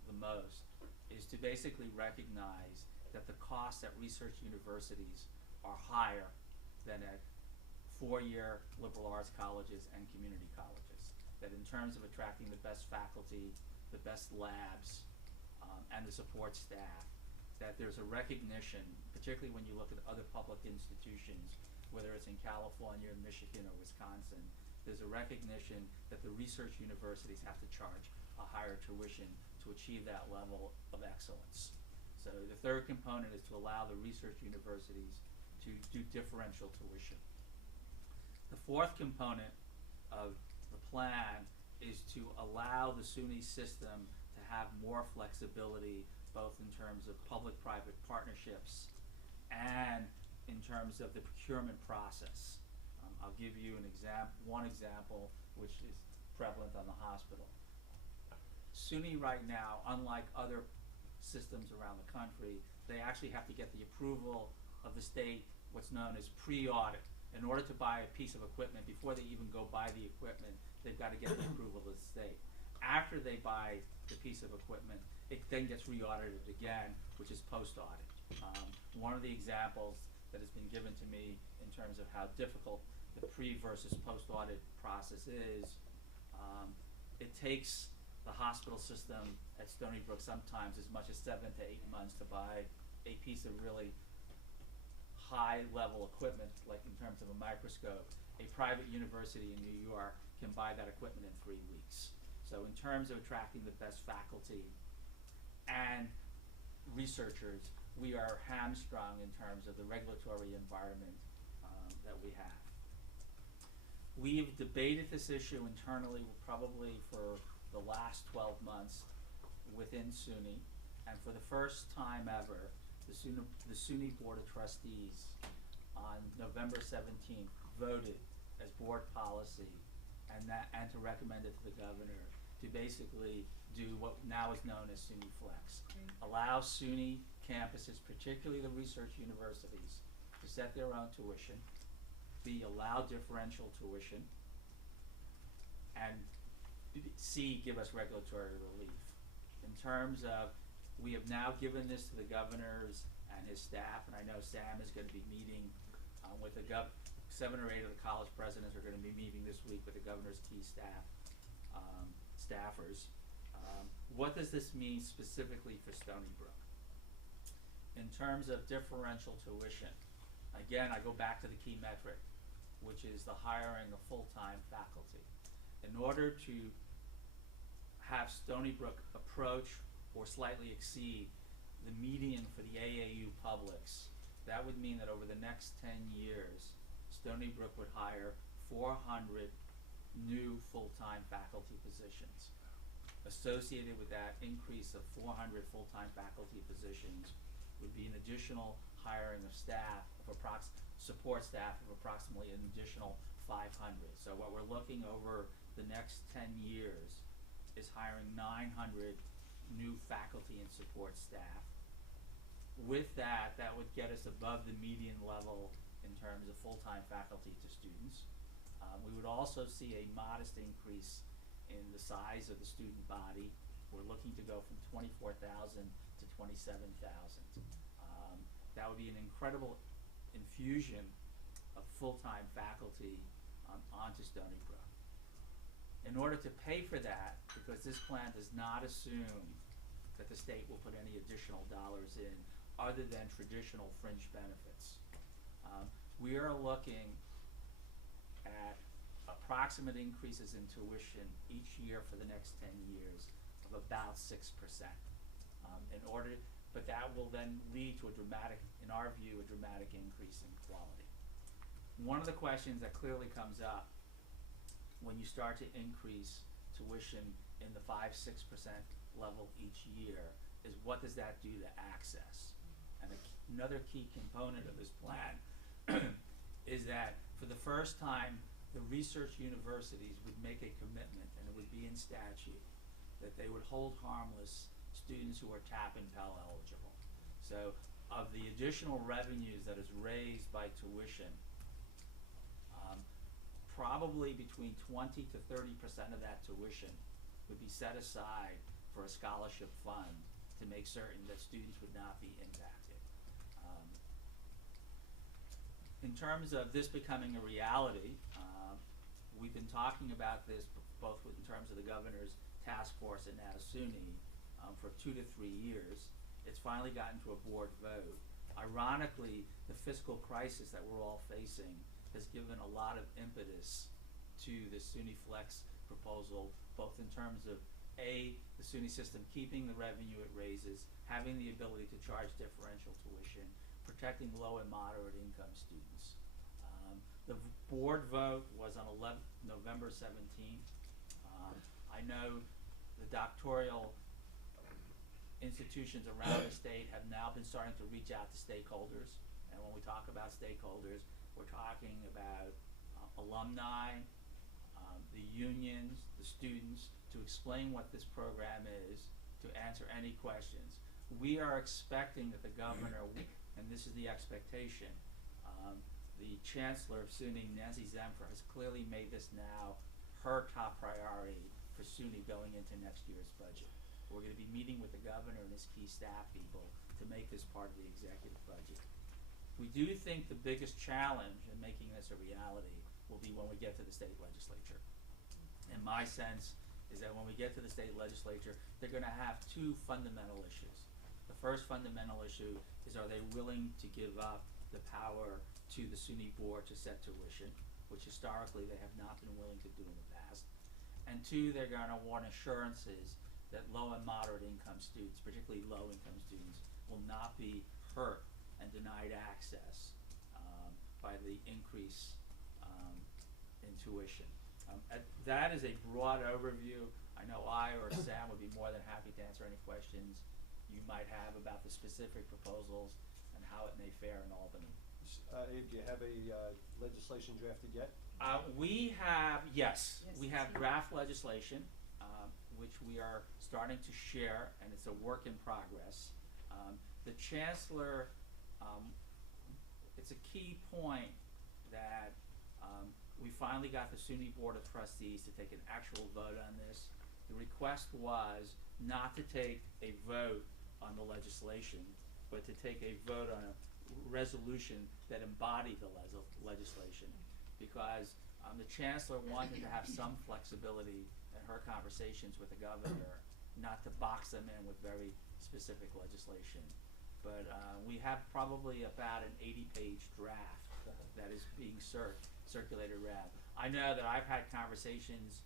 the most, is to basically recognize that the costs at research universities are higher than at four-year liberal arts colleges and community colleges. That in terms of attracting the best faculty, the best labs, and the support staff, that there's a recognition, particularly when you look at other public institutions, whether it's in California, Michigan, or Wisconsin, there's a recognition that the research universities have to charge a higher tuition to achieve that level of excellence. So the third component is to allow the research universities to do differential tuition. The fourth component of the plan is to allow the SUNY system to have more flexibility, both in terms of public-private partnerships and in terms of the procurement process. I'll give you one example, which is prevalent on the hospital. SUNY right now, unlike other systems around the country, they actually have to get the approval of the state, what's known as pre-audit. In order to buy a piece of equipment, before they even go buy the equipment, they've got to get the approval of the state. After they buy the piece of equipment, it then gets re-audited again, which is post-audit. One of the examples that has been given to me in terms of how difficult the pre versus post-audit process is, it takes the hospital system at Stony Brook sometimes as much as 7 to 8 months to buy a piece of really high-level equipment, like in terms of a microscope. A private university in New York can buy that equipment in 3 weeks. So in terms of attracting the best faculty and researchers, we are hamstrung in terms of the regulatory environment that we have. We've debated this issue internally probably for the last 12 months within SUNY, and for the first time ever, the SUNY Board of Trustees on November 17th voted as board policy and to recommend it to the governor to basically do what now is known as SUNY Flex. Allow SUNY campuses, particularly the research universities, to set their own tuition, allow differential tuition, and C, give us regulatory relief. In terms of, we have now given this to the governors and his staff, and I know Sam is going to be meeting with the 7 or 8 of the college presidents are going to be meeting this week with the governor's key staffers. What does this mean specifically for Stony Brook? In terms of differential tuition, again, I go back to the key metric, which is the hiring of full-time faculty. In order to have Stony Brook approach or slightly exceed the median for the AAU publics, that would mean that over the next 10 years, Stony Brook would hire 400 new full-time faculty positions. Associated with that increase of 400 full-time faculty positions would be an additional hiring of staff, support staff of approximately an additional 500. So what we're looking over the next 10 years is hiring 900 new faculty and support staff. With that, that would get us above the median level in terms of full-time faculty to students. We would also see a modest increase in the size of the student body. We're looking to go from 24,000 to 27,000. That would be an incredible infusion of full-time faculty onto Stony Brook. In order to pay for that, because this plan does not assume that the state will put any additional dollars in other than traditional fringe benefits, we are looking at approximate increases in tuition each year for the next 10 years of about 6%. But that will then lead to a dramatic, in our view, a dramatic increase in quality. One of the questions that clearly comes up when you start to increase tuition in the 5-6% level each year is what does that do to access? And another key component of this plan is that for the first time, the research universities would make a commitment, and it would be in statute, that they would hold harmless students who are TAP and Pell eligible. So of the additional revenues that is raised by tuition, probably between 20 to 30% of that tuition would be set aside for a scholarship fund to make certain that students would not be impacted. In terms of this becoming a reality, we've been talking about this both in terms of the governor's task force and now SUNY for 2 to 3 years. It's finally gotten to a board vote. Ironically, the fiscal crisis that we're all facing has given a lot of impetus to the SUNY Flex proposal, both in terms of the SUNY system keeping the revenue it raises, having the ability to charge differential tuition, protecting low and moderate income students. The board vote was on November 17th. I know the doctoral institutions around the state have now been starting to reach out to stakeholders, and when we talk about stakeholders, we're talking about alumni, the unions, the students, to explain what this program is, to answer any questions. We are expecting that the governor, and this is the expectation, the chancellor of SUNY, Nancy Zemfer, has clearly made this now her top priority for SUNY going into next year's budget. We're going to be meeting with the governor and his key staff people to make this part of the executive budget. We do think the biggest challenge in making this a reality will be when we get to the state legislature. And my sense is that when we get to the state legislature, they're going to have 2 fundamental issues. The first fundamental issue is, are they willing to give up the power to the SUNY board to set tuition, which historically they have not been willing to do in the past. And 2, they're going to want assurances that low and moderate income students, particularly low income students, will not be hurt and denied access by the increase in tuition. That is a broad overview. I know I or Sam would be more than happy to answer any questions you might have about the specific proposals and how it may fare in Albany. Abe, do you have a legislation drafted yet? We have, yes, we have draft legislation, which we are starting to share, and it's a work in progress. The chancellor, it's a key point that we finally got the SUNY Board of Trustees to take an actual vote on this. The request was not to take a vote on the legislation, but to take a vote on a resolution that embodied the legislation, because the chancellor wanted to have some flexibility in her conversations with the governor, not to box them in with very specific legislation. But we have probably about an 80-page draft that is being circulated around. I know that I've had conversations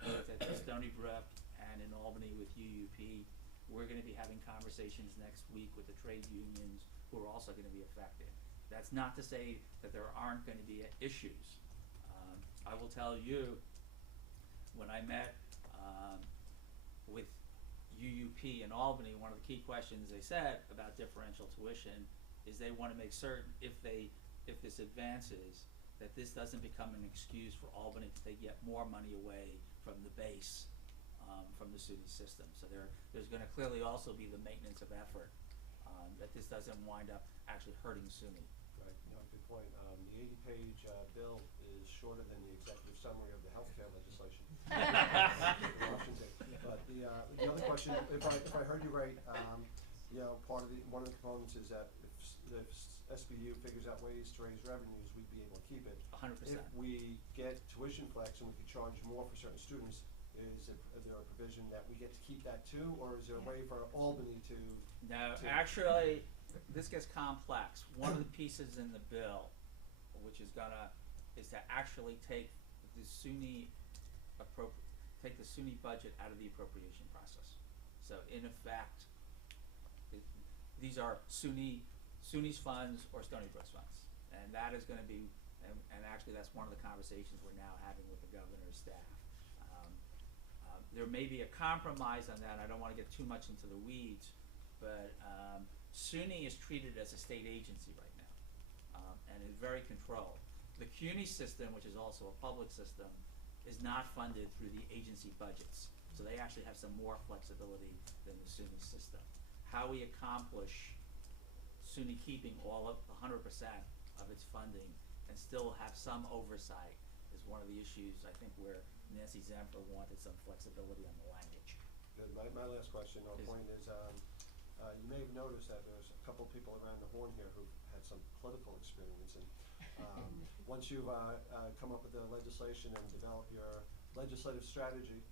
both at Stony Brook and in Albany with UUP. We're going to be having conversations next week with the trade unions who are also going to be affected. That's not to say that there aren't going to be issues. I will tell you, when I met with UUP in Albany, one of the key questions they said about differential tuition is they want to make certain if this advances, that this doesn't become an excuse for Albany to take yet more money away from the base, from the SUNY system. So there's going to clearly also be the maintenance of effort, that this doesn't wind up actually hurting SUNY. Right, no, good point. The 80-page bill is shorter than the executive summary of the healthcare legislation in Washington. But the other question, if I heard you right, one of the components is that if SBU figures out ways to raise revenues, we'd be able to keep it. 100%. If we get tuition flex and we could charge more for certain students, is there a provision that we get to keep that too, or is there a way for Albany to? No, actually, this gets complex. One of the pieces in the bill, which is to actually take the SUNY budget out of the appropriation process. So in effect, these are SUNY's funds or Stony Brook's funds, and that is going to be, and actually that's one of the conversations we're now having with the governor's staff. There may be a compromise on that. I don't want to get too much into the weeds, but SUNY is treated as a state agency right now, and is very controlled. The CUNY system, which is also a public system, is not funded through the agency budgets, so they actually have some more flexibility than the SUNY system. How we accomplish SUNY keeping all of 100% of its funding and still have some oversight is one of the issues, I think, where Nancy Zamper wanted some flexibility on the language. Good. My last question or point is, you may have noticed that there's a couple of people around the horn here who've had some political experience, and once you've come up with the legislation and develop your legislative strategy,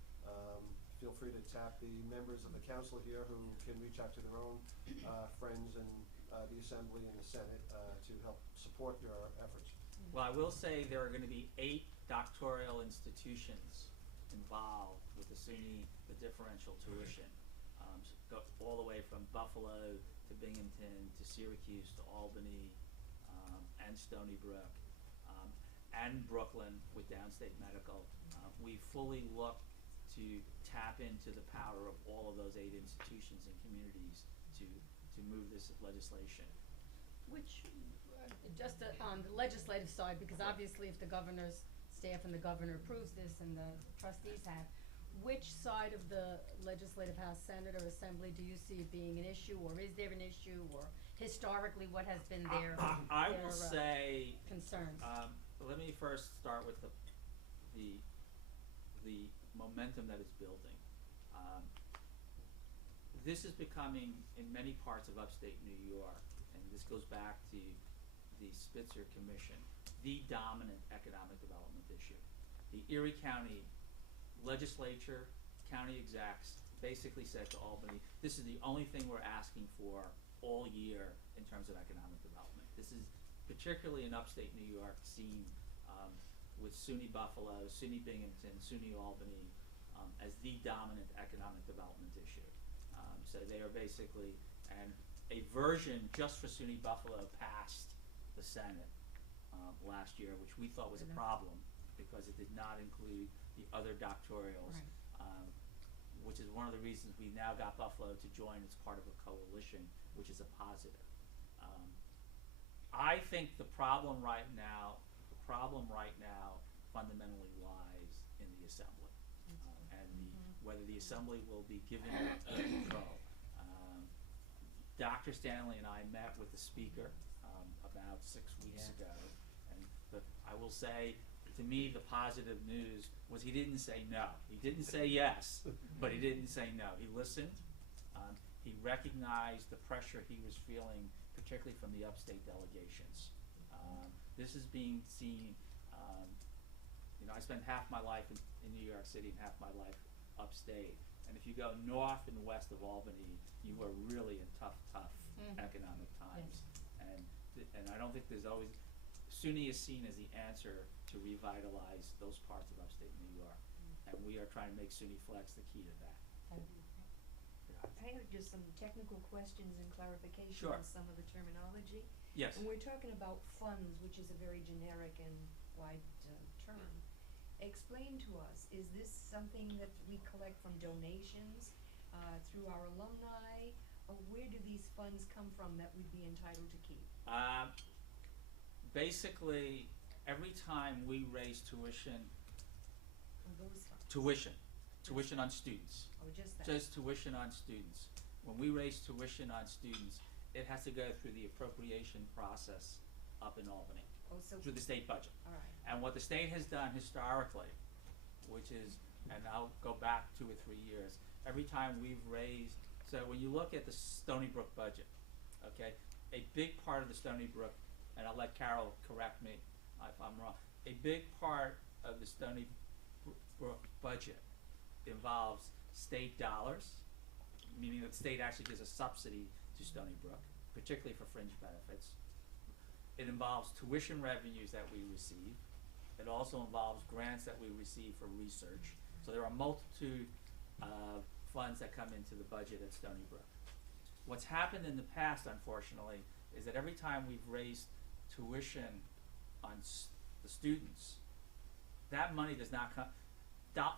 feel free to tap the members of the council here who can reach out to their own friends in the Assembly and the Senate to help support your efforts. Well, I will say there are going to be 8 doctoral institutions involved with the SUNY, the differential tuition, go all the way from Buffalo to Binghamton to Syracuse to Albany and Stony Brook and Brooklyn with Downstate Medical. We fully look to tap into the power of all of those 8 institutions and communities to move this legislation. Which, just on the legislative side, because obviously if the governor's staff and the governor approves this and the trustees have, which side of the legislative house, Senate, or Assembly do you see it being an issue, or is there an issue, or historically what has been their I will say concerns? Let me first start with the momentum that is building. This is becoming, in many parts of upstate New York, and this goes back to the Spitzer Commission, the dominant economic development issue. The Erie County legislature, county execs, basically said to Albany, this is the only thing we're asking for all year in terms of economic development. This is particularly in upstate New York seen with SUNY Buffalo, SUNY Binghamton, SUNY Albany as the dominant economic development issue. So they are basically, and a version just for SUNY Buffalo passed the Senate last year, which we thought was a problem because it did not include the other doctorals, which is one of the reasons we now got Buffalo to join as part of a coalition, which is a positive. I think the problem right now fundamentally lies in the Assembly, and whether the Assembly will be given control. Dr. Stanley and I met with the Speaker about 6 weeks ago, and I will say, to me, the positive news was he didn't say no. He didn't say yes, but he didn't say no. He listened. He recognized the pressure he was feeling, particularly from the upstate delegations. This is being seen, I spent half my life in New York City and half my life upstate. And if you go north and west of Albany, you are really in tough economic times. Yes. And I don't think there's always, SUNY is seen as the answer to revitalize those parts of upstate New York. And we are trying to make SUNY Flex the key to that. I have just some technical questions and clarification on some of the terminology. Yes. And we're talking about funds, which is a very generic and wide term. Explain to us, is this something that we collect from donations through our alumni, or where do these funds come from that we'd be entitled to keep? Basically, every time we raise tuition, tuition on students. Oh, just that. Just tuition on students. When we raise tuition on students, it has to go through the appropriation process up in Albany, through the state budget. All right. And what the state has done historically, which is, and I'll go back 2 or 3 years, every time we've raised, so when you look at the Stony Brook budget, okay, a big part of the Stony Brook, and I'll let Carol correct me if I'm wrong, a big part of the Stony Brook budget involves state dollars, meaning that the state actually gives a subsidy to Stony Brook, particularly for fringe benefits. It involves tuition revenues that we receive. It also involves grants that we receive for research. So there are a multitude of funds that come into the budget at Stony Brook. What's happened in the past, unfortunately, is that every time we've raised tuition on the students, that money does not come,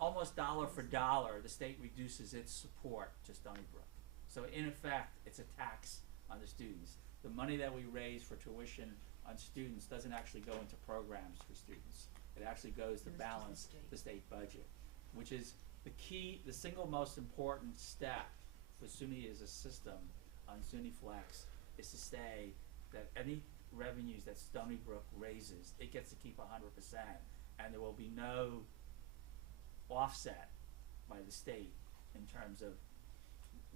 almost dollar for dollar, the state reduces its support to Stony Brook. So in effect, it's a tax on the students. The money that we raise for tuition on students doesn't actually go into programs for students. It actually goes to Goes to the balance state. the state budget, which is the key, the single most important step for SUNY as a system on SUNY Flex is to say that any revenues that Stony Brook raises, it gets to keep 100%, and there will be no offset by the state in terms of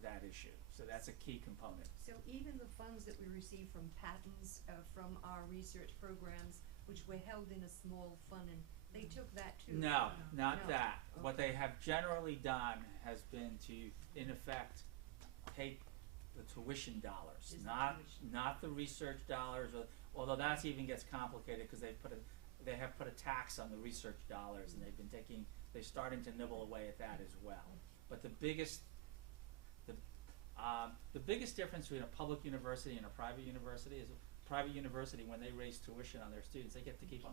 that issue. So that's a key component. So even the funds that we receive from patents, from our research programs, which were held in a small fund, and they took that too? No, not No. that. What Okay. they have generally done has been to, in effect, take the tuition dollars, Just the not tuition. not the research dollars, although that even gets complicated because they have put a tax on the research dollars, and they're starting to nibble away at that as well. But the biggest difference between a public university and a private university is a private university, when they raise tuition on their students, they get to keep 100%.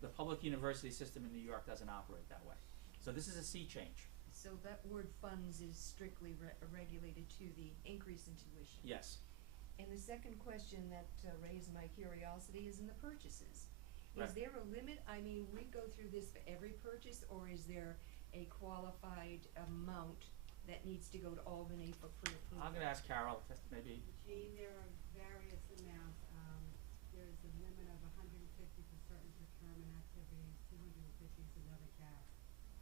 The public university system in New York doesn't operate that way. So this is a sea change. So that word funds is strictly regulated to the increase in tuition? Yes. And the second question that raised my curiosity is in the purchases. Right. Is there a limit? I mean, we go through this for every purchase, or is there a qualified amount that needs to go to Albany for pre-approval? I'm going to ask Carol to maybe. Jean, there are various amounts. There's a limit of 150 for certain procurement activities, 250 is another cap.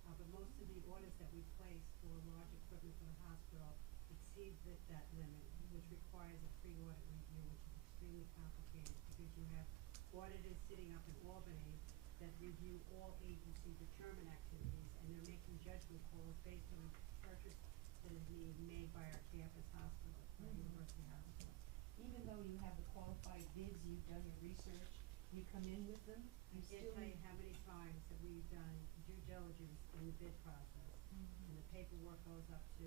But most of the orders that we place for large equipment for the hospital exceed that limit, which requires a pre-audit review, which is extremely complicated because you have auditors sitting up in Albany that review all agency procurement activities, and they're making judgment calls based on a purchase that is being made by our campus hospital, our university hospital. Even though you have the qualified bids, you've done your research, you come in with them, I you can't still tell you need. how many times that we've done due diligence in the bid process, and the paperwork goes up to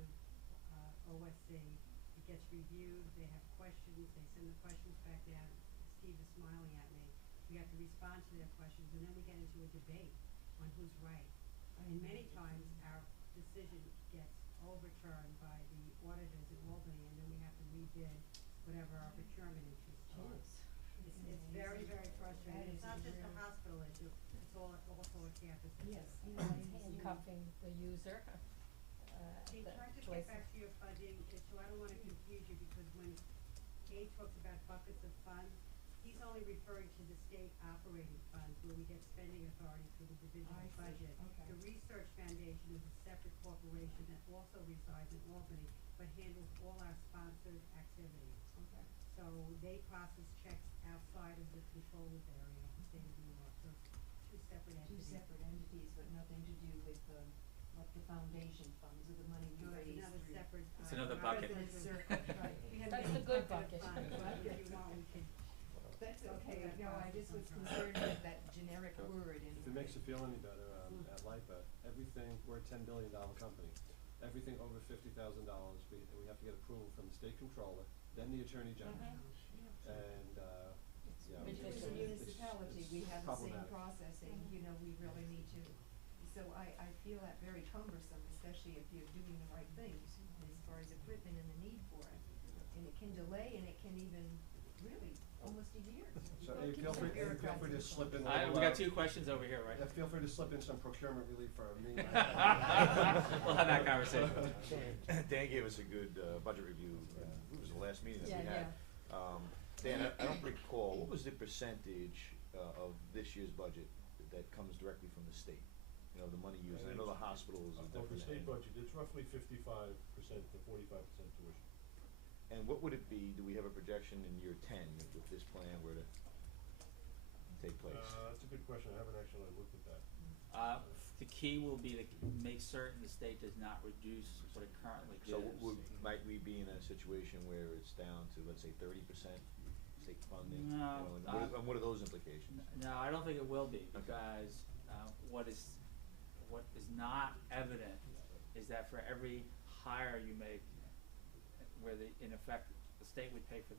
OSC, it gets reviewed, they have questions, they send the questions back down, Steve is smiling at me, we have to respond to their questions, and then we get into a debate on who's right. And many times, our decision gets overturned by the auditors in Albany, and then we have to rebid whatever our procurement interests are. It's very, very frustrating. That It's is not just a really- hospital issue, it's also a campus issue. Yes, You know, it's handcuffing the user. In the trying to choice. get back to your funding issue, I don't wanna confuse you, because when Abe talks about buckets of funds, he's only referring to the state operating funds, where we get spending authority through the division I of see, budget. okay. The Research Foundation is a separate corporation that also resides in Albany, but handles all our sponsored activities. Okay. So they process checks outside of the controllers area of the state of New York, so it's two separate Two entities. separate entities, but nothing to do with, like the foundation funds or the money we No, that's raise another through. separate. It's another bucket. President's circle, right. We have That's many the good bucket of bucket. funds, but if you want, we could. That's go through okay, that no, I process just was sometime. concerned with that generic word and. If it makes you feel any better, at LIPA, everything, we're a $10 billion company. Everything over $50,000, we have to get approval from the state controller, then the attorney general. And, yeah. Which is a Ridiculous. municipality, we have the same problematic. processing, you know, we really need to, so I feel that very cumbersome, especially if you're doing the right things as far as equipment and the need for it. And it can delay, and it can even, really, almost a year. So, Well, Abe, keep feel some free, Abe, feel free to bureaucrats slip in a involved. little, We got two questions over here, right? Yeah, feel free to slip in some procurement relief for me. We'll have that conversation. Dan gave us a good budget review, it was the last meeting that we Yeah, had. Dan, I don't recall, what was the percentage of this year's budget that comes directly from the state? You know, the money used, I know the hospitals are Of the different. state budget, it's roughly 55% to 45% tuition. And what would it be, do we have a projection in year 10 if this plan were to take place? That's a good question, I haven't actually looked at that. The key will be to make certain the state does not reduce what it currently So gives. might we be in a situation where it's down to, let's say, 30% state funding? No, You know, and what are those implications? No, I don't think it will be, because what is not evident is that for every hire you make, where in effect, the state would pay for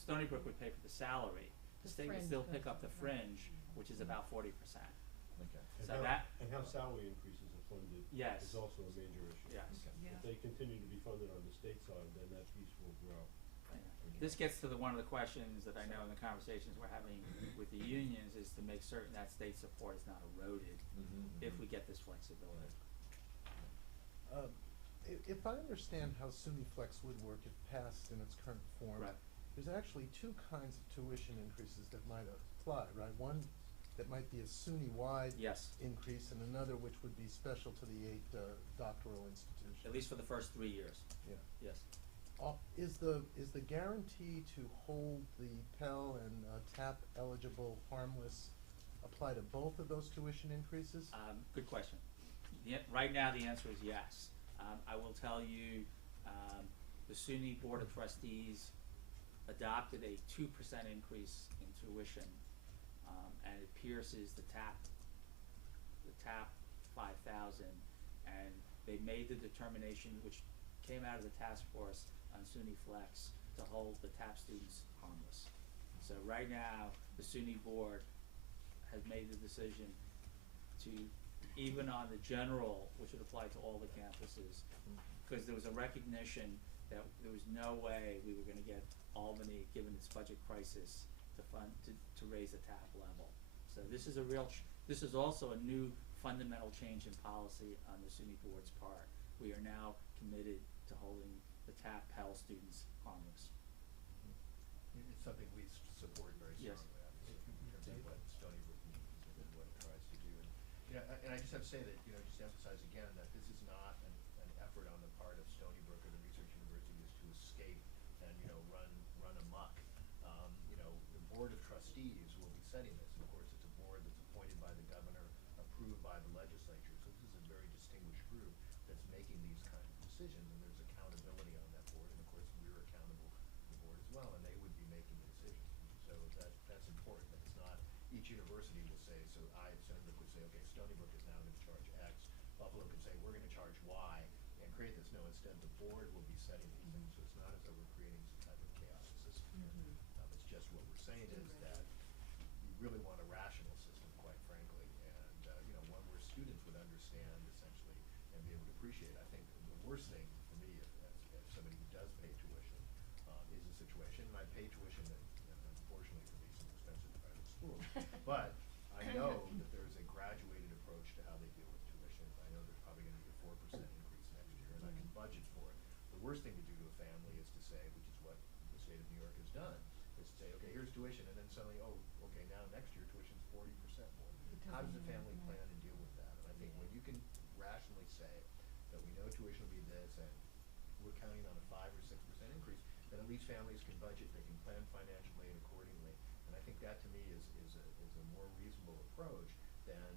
Stony Brook would pay for the salary, the The state would fringe still goes pick up the up, right. fringe, which is about 40%. Okay. And So how- that- And how salary increases are funded Yes. is also a major issue. Yes. If they continue to be funded on the state side, then that piece will grow. This gets to one of the questions that I know in the conversations we're having with the unions is to make certain that state support is not eroded if we get this flexibility. If I understand how SUNY Flex would work if passed in its current form, Right. there's actually two kinds of tuition increases that might apply, right? One that might be a SUNY-wide Yes. increase, and another which would be special to the 8 doctoral institutions. At least for the first 3 years. Yeah. Yes. Is the guarantee to hold the Pell and TAP eligible harmless apply to both of those tuition increases? Good question. Right now, the answer is yes. I will tell you, the SUNY Board of Trustees adopted a 2% increase in tuition, and it pierces the TAP 5,000, and they made the determination, which came out of the task force on SUNY Flex, to hold the TAP students harmless. So right now, the SUNY board has made the decision to, even on the general, which would apply to all the campuses, because there was a recognition that there was no way we were gonna get Albany, given its budget crisis, to raise the TAP level. So this is this is also a new fundamental change in policy on the SUNY board's part. We are now committed to holding the TAP Pell students harmless. It's something we support very Yes. strongly, obviously, in terms of what Stony Brook needs and what it tries to do. And, and I just have to say that, just to emphasize again, that this is not an effort on the part of Stony Brook or the research universities to escape and, run amok. The Board of Trustees will be setting this, and of course, it's a board that's appointed by the governor, approved by the legislature, so this is a very distinguished group that's making these kind of decisions, and there's accountability on that board, and of course, we're accountable to the board as well, and they would be making the decisions. So that's important, that it's not, each university will say, so Stony Brook would say, okay, Stony Brook is now gonna charge X, Buffalo could say, we're gonna charge Y, and create this. No, instead, the board will be setting these things, so it's not as though we're creating some type of chaos system here. It's just what we're saying is that we really want a rational system, quite frankly, and, one where students would understand essentially and be able to appreciate. I think the worst thing for me, as somebody who does pay tuition, is a situation, and I pay tuition at, unfortunately for me, some expensive private schools, but I know that there's a graduated approach to how they deal with tuition. I know there's probably gonna be a 4% increase next year, and I can budget for it. The worst thing to do to a family is to say, which is what the state of New York has done, is to say, okay, here's tuition, and then suddenly, oh, okay, now next year tuition's 40% more. How does the family plan to deal with that? And I think when you can rationally say that we know tuition will be this, and we're counting on a 5 or 6% increase, then at least families can budget, they can plan financially and accordingly. And I think that to me is a more reasonable approach than,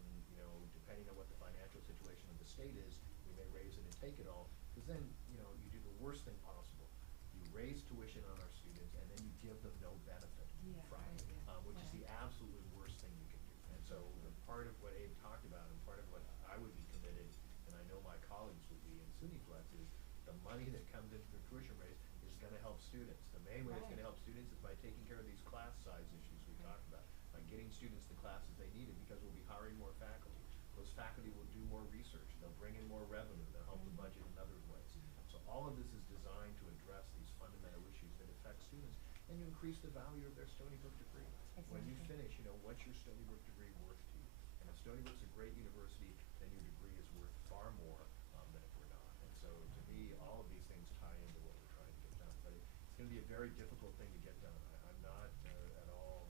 depending on what the financial situation of the state is, we may raise it and take it all, because then, you do the worst thing possible. You raise tuition on our students, and then you give them no benefit from it, which is the absolute worst thing you can do. And so the part of what Abe talked about, and part of what I would be committed, and I know my colleagues would be in SUNY Flex, is the money that comes in from tuition raise is gonna help students. The main way it's gonna help students is by taking care of these class size issues we talked about, by getting students the classes they needed, because we'll be hiring more faculty. Those faculty will do more research, they'll bring in more revenue, they'll help the budget in other ways. So all of this is designed to address these fundamental issues that affect students, and you increase the value of their Stony Brook degree. When you finish, what's your Stony Brook degree worth to you? And if Stony Brook's a great university, then your degree is worth far more than if we're not. And so to me, all of these things tie into what we're trying to get done. But it's gonna be a very difficult thing to get done. I'm not at all,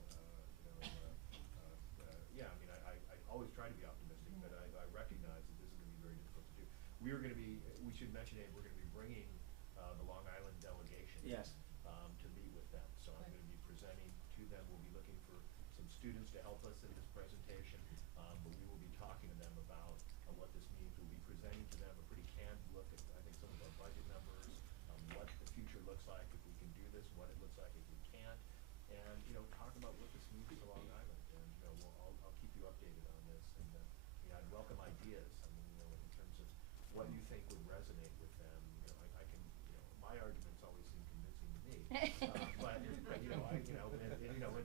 I always try to be optimistic, but I recognize that this is gonna be very difficult to do. We should mention, Abe, we're gonna be bringing the Long Island delegation Yes. to meet with them. So I'm gonna be presenting to them. We'll be looking for some students to help us in this presentation, but we will be talking to them about what this means. We'll be presenting to them a pretty canned look at, I think, some of our budget numbers, what the future looks like if we can do this, what it looks like if we can't, and, talk about what this means for Long Island. And, I'll keep you updated on this, and, I'd welcome ideas. I mean, in terms of what you think would resonate with them. I can, my arguments always seem convincing to me. But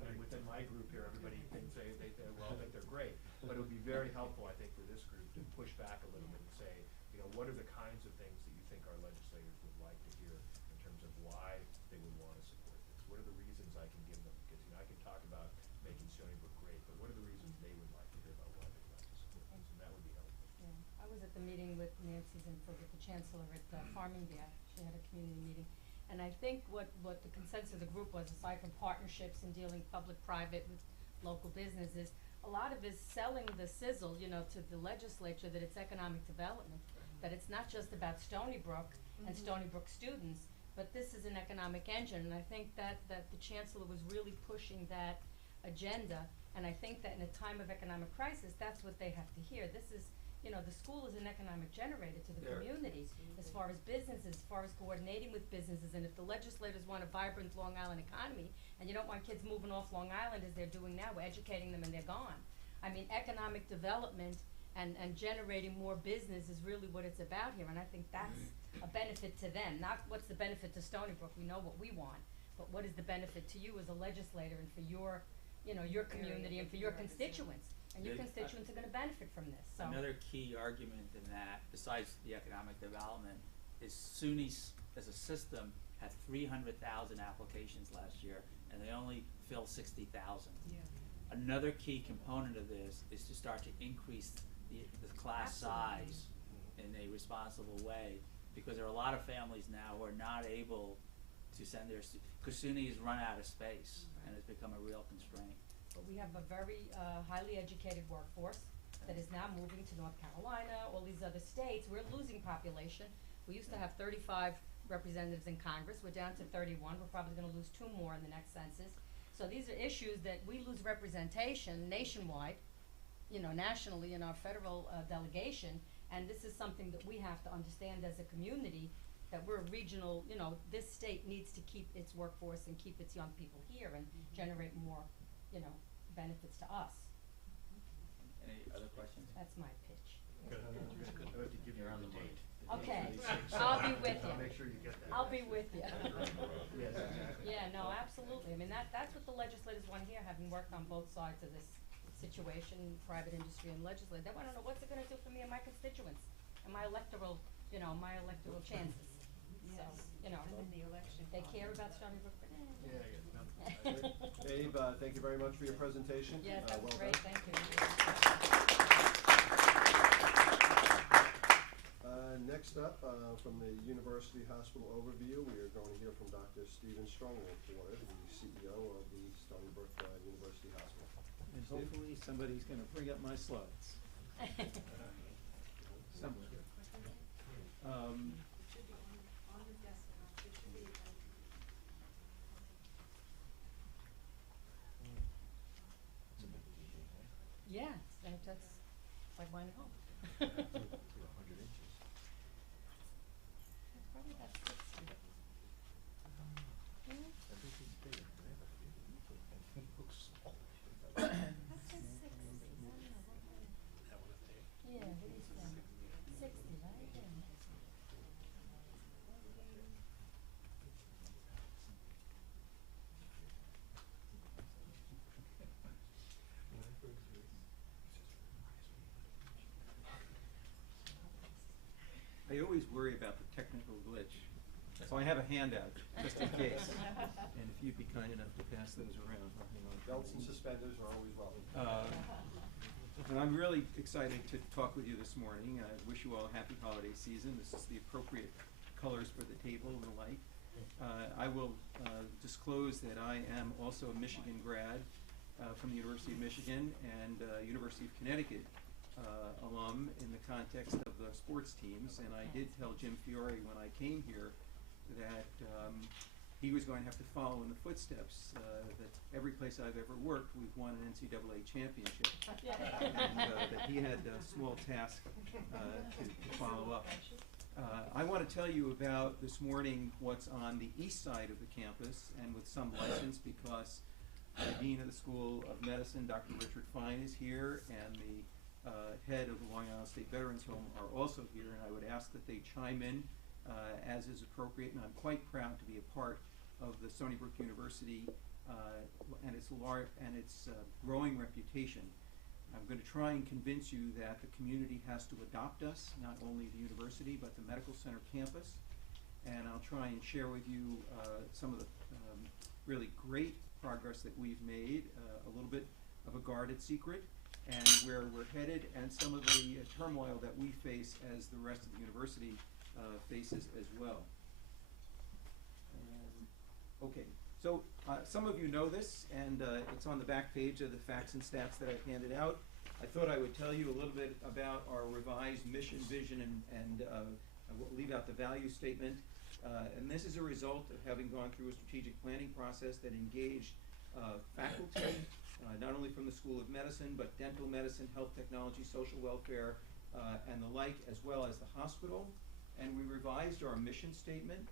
and within my group here, everybody thinks they all think they're great. But But it would be very helpful, I think, for this group to push back a little bit and say, you know, what are the kinds of things that you think our legislators would like to hear in terms of why they would want to support this? What are the reasons I can give them? Because, you know, I can talk about making Stony Brook great, but what are the reasons they would like to hear about why they'd like to support this? And that would be helpful. Yeah, I was at the meeting with Nancy Zimfer, with the chancellor at Farmingdale. She had a community meeting. And I think what the consensus of the group was, aside from partnerships and dealing public-private with local businesses, a lot of is selling the sizzle, you know, to the legislature that it's economic development, that it's not just about Stony Brook and Stony Brook students, but this is an economic engine. And I think that the chancellor was really pushing that agenda. And I think that in a time of economic crisis, that's what they have to hear. This is, you know, the school is an economic generator to the community, as far as businesses, as far as coordinating with businesses. And if the legislators want a vibrant Long Island economy, and you don't want kids moving off Long Island as they're doing now, we're educating them and they're gone. I mean, economic development and generating more business is really what it's about here, and I think that's a benefit to them. Not what's the benefit to Stony Brook, we know what we want, but what is the benefit to you as a legislator and for your, you know, your community and for your constituents. And your constituents are gonna benefit from this, so. Another key argument in that, besides the economic development, is SUNY's as a system had 300,000 applications last year, and they only fill 60,000. Yeah. Another key component of this is to start to increase the class size in a responsible way, because there are a lot of families now who are not able to send their because SUNY has run out of space and has become a real constraint. But we have a very highly educated workforce that is now moving to North Carolina, all these other states. We're losing population. We used to have 35 representatives in Congress. We're down to 31. We're probably gonna lose 2 more in the next census. So these are issues that we lose representation nationwide, you know, nationally in our federal delegation. And this is something that we have to understand as a community, that we're a regional, you know, this state needs to keep its workforce and keep its young people here and generate more, you know, benefits to us. Any other questions? That's my pitch. Good. I have to give you on the date. Okay, I'll be with you. I'll make sure you get that. I'll be with you. Yes, exactly. Yeah, no, absolutely. I mean, that's what the legislators want to hear, having worked on both sides of this situation, private industry and legislature. They want to know what's it going to do for me and my constituents and my electoral, you know, my electoral chances. So, you know, And in the election. they care about Stony Brook. Yeah, yeah, no. Abe, thank you very much for your presentation. Yes, that was well great, done. thank you. Next up, from the University Hospital Overview, we are going to hear from Dr. Stephen Strongwater, the CEO of the Stony Brook University Hospital. And hopefully somebody's gonna bring up my slides. Somewhere. It should be on the desktop, it should be, Yeah, that's like mine at home. It's probably about 60. Yeah, what do you think? 60, right? Yeah. I always worry about the technical glitch, so I have a handout, just in case. And if you'd be kind enough to pass those around, I'll hang on. Belts and suspenders are always welcome. And I'm really excited to talk with you this morning. I wish you all a happy holiday season. This is the appropriate colors for the table and the light. I will disclose that I am also a Michigan grad from the University of Michigan and University of Connecticut alum in the context of the sports teams. And I did tell Jim Fiore when I came here that he was going to have to follow in the footsteps, that every place I've ever worked, we've won an NCAA championship. And that he had a small task to follow up. I want to tell you about this morning what's on the east side of the campus, and with some license, because the Dean of the School of Medicine, Dr. Richard Fine, is here, and the head of the Long Island State Veterans Home are also here, and I would ask that they chime in as is appropriate. And I'm quite proud to be a part of the Stony Brook University and its growing reputation. I'm going to try and convince you that the community has to adopt us, not only the university, but the medical center campus. And I'll try and share with you some of the really great progress that we've made, a little bit of a guarded secret, and where we're headed, and some of the turmoil that we face as the rest of the university faces as well. Okay, so some of you know this, and it's on the back page of the facts and stats that I've handed out. I thought I would tell you a little bit about our revised mission, vision, and I will leave out the value statement. And this is a result of having gone through a strategic planning process that engaged faculty, not only from the School of Medicine, but dental medicine, health technology, social welfare, and the like, as well as the hospital. And we revised our mission statement,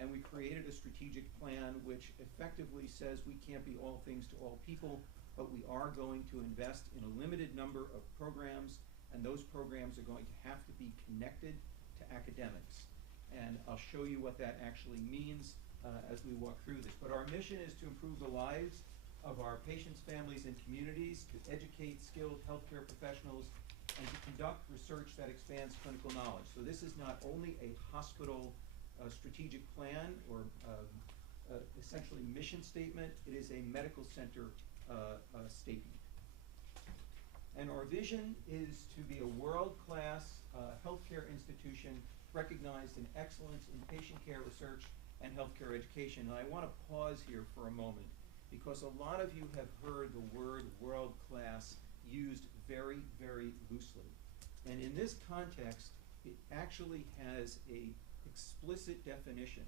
and we created a strategic plan which effectively says we can't be all things to all people, but we are going to invest in a limited number of programs, and those programs are going to have to be connected to academics. And I'll show you what that actually means as we walk through this. But our mission is to improve the lives of our patients, families, and communities, to educate skilled healthcare professionals, and to conduct research that expands clinical knowledge. So this is not only a hospital strategic plan or essentially mission statement, it is a medical center statement. And our vision is to be a world-class healthcare institution recognized in excellence in patient care research and healthcare education. And I want to pause here for a moment, because a lot of you have heard the word world-class used very, very loosely. And in this context, it actually has a explicit definition,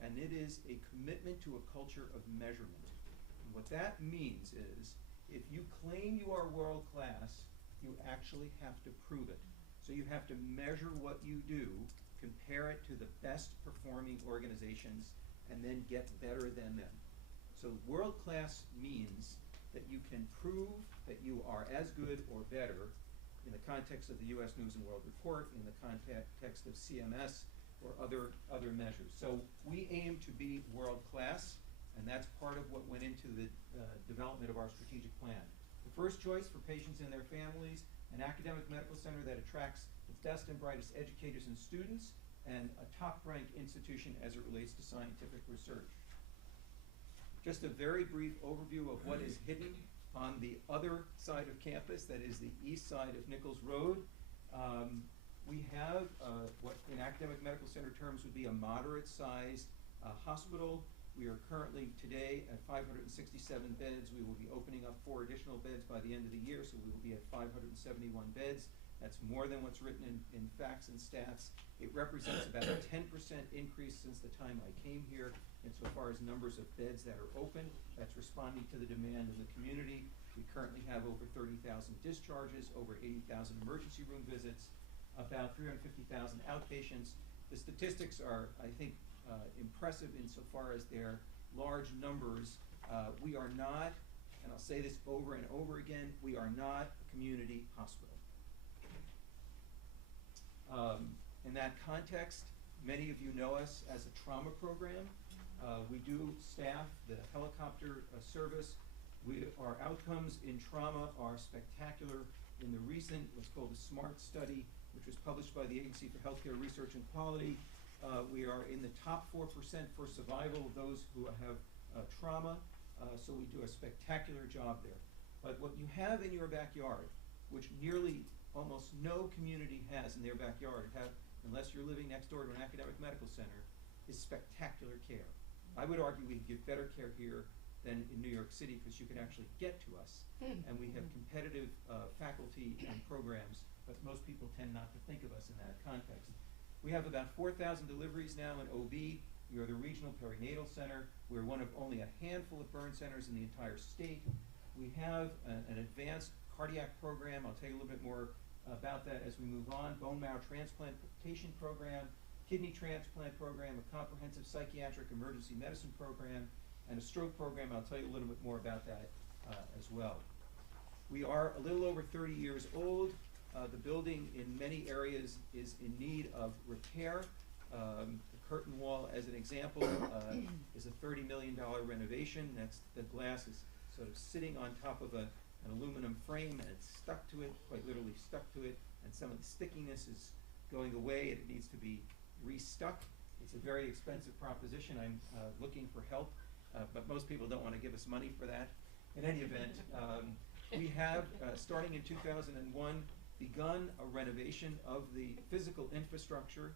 and it is a commitment to a culture of measurement. And what that means is, if you claim you are world-class, you actually have to prove it. So you have to measure what you do, compare it to the best performing organizations, and then get better than them. So world-class means that you can prove that you are as good or better in the context of the U.S. News and World Report, in the context of CMS, or other measures. So we aim to be world-class, and that's part of what went into the development of our strategic plan. The first choice for patients and their families, an academic medical center that attracts the best and brightest educators and students, and a top-ranked institution as it relates to scientific research. Just a very brief overview of what is hidden on the other side of campus, that is the east side of Nichols Road. We have what in academic medical center terms would be a moderate-sized hospital. We are currently today at 567 beds. We will be opening up 4 additional beds by the end of the year, so we will be at 571 beds. That's more than what's written in facts and stats. It represents about a 10% increase since the time I came here, insofar as numbers of beds that are open. That's responding to the demand in the community. We currently have over 30,000 discharges, over 80,000 emergency room visits, about 350,000 outpatients. The statistics are, I think, impressive insofar as their large numbers. We are not, and I'll say this over and over again, we are not a community hospital. In that context, many of you know us as a trauma program. We do staff the helicopter service. Our outcomes in trauma are spectacular. In the recent, what's called the SMART study, which was published by the Agency for Healthcare Research and Quality, we are in the top 4% for survival of those who have trauma, so we do a spectacular job there. But what you have in your backyard, which nearly almost no community has in their backyard, unless you're living next door to an academic medical center, is spectacular care. I would argue we give better care here than in New York City, because you can actually get to us, and we have competitive faculty and programs, but most people tend not to think of us in that context. We have about 4,000 deliveries now in OB. We are the regional perinatal center. We're one of only a handful of burn centers in the entire state. We have an advanced cardiac program. I'll tell you a little bit more about that as we move on. Bone marrow transplantation program, kidney transplant program, a comprehensive psychiatric emergency medicine program, and a stroke program. I'll tell you a little bit more about that as well. We are a little over 30 years old. The building in many areas is in need of repair. The curtain wall, as an example, is a $30 million renovation. The glass is sort of sitting on top of a an aluminum frame and it's stuck to it, quite literally stuck to it, and some of the stickiness is going away and it needs to be restuck. It's a very expensive proposition. I'm looking for help, but most people don't want to give us money for that. In any event, we have, starting in 2001, begun a renovation of the physical infrastructure.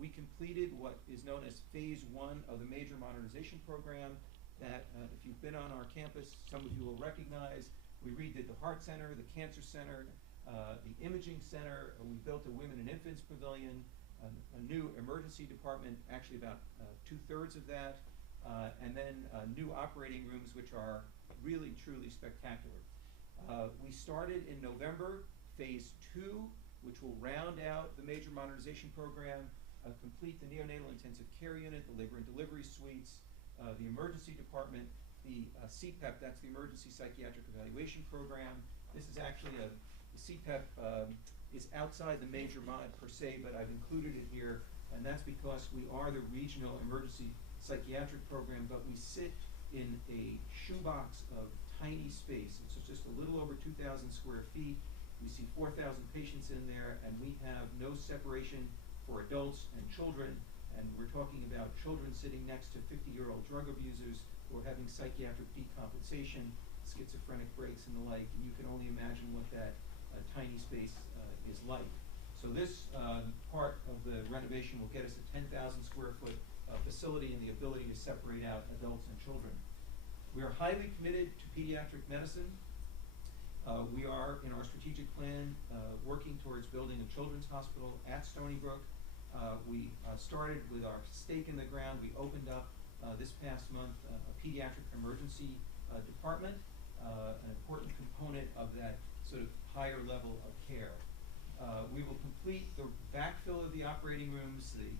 We completed what is known as phase 1 of the major modernization program that, if you've been on our campus, some of you will recognize. We redid the Heart Center, the Cancer Center, the Imaging Center. We built a Women and Infants Pavilion, a new emergency department, actually about 2/3 of that, and then new operating rooms, which are really, truly spectacular. We started in November, phase 2, which will round out the major modernization program, complete the neonatal intensive care unit, the labor and delivery suites, the emergency department, the CPEP, that's the emergency psychiatric evaluation program. This is actually the CPEP is outside the major mod per se, but I've included it here, and that's because we are the regional emergency psychiatric program, but we sit in a shoebox of tiny space. It's just a little over 2,000 square feet. We see 4,000 patients in there, and we have no separation for adults and children, and we're talking about children sitting next to 50-year-old drug abusers who are having psychiatric decompensation, schizophrenic breaks, and the like, and you can only imagine what that tiny space is like. So this part of the renovation will get us a 10,000 square foot facility and the ability to separate out adults and children. We are highly committed to pediatric medicine. We are, in our strategic plan, working towards building a children's hospital at Stony Brook. We started with our stake in the ground. We opened up this past month a pediatric emergency department, an important component of that sort of higher level of care. We will complete the backfill of the operating rooms, the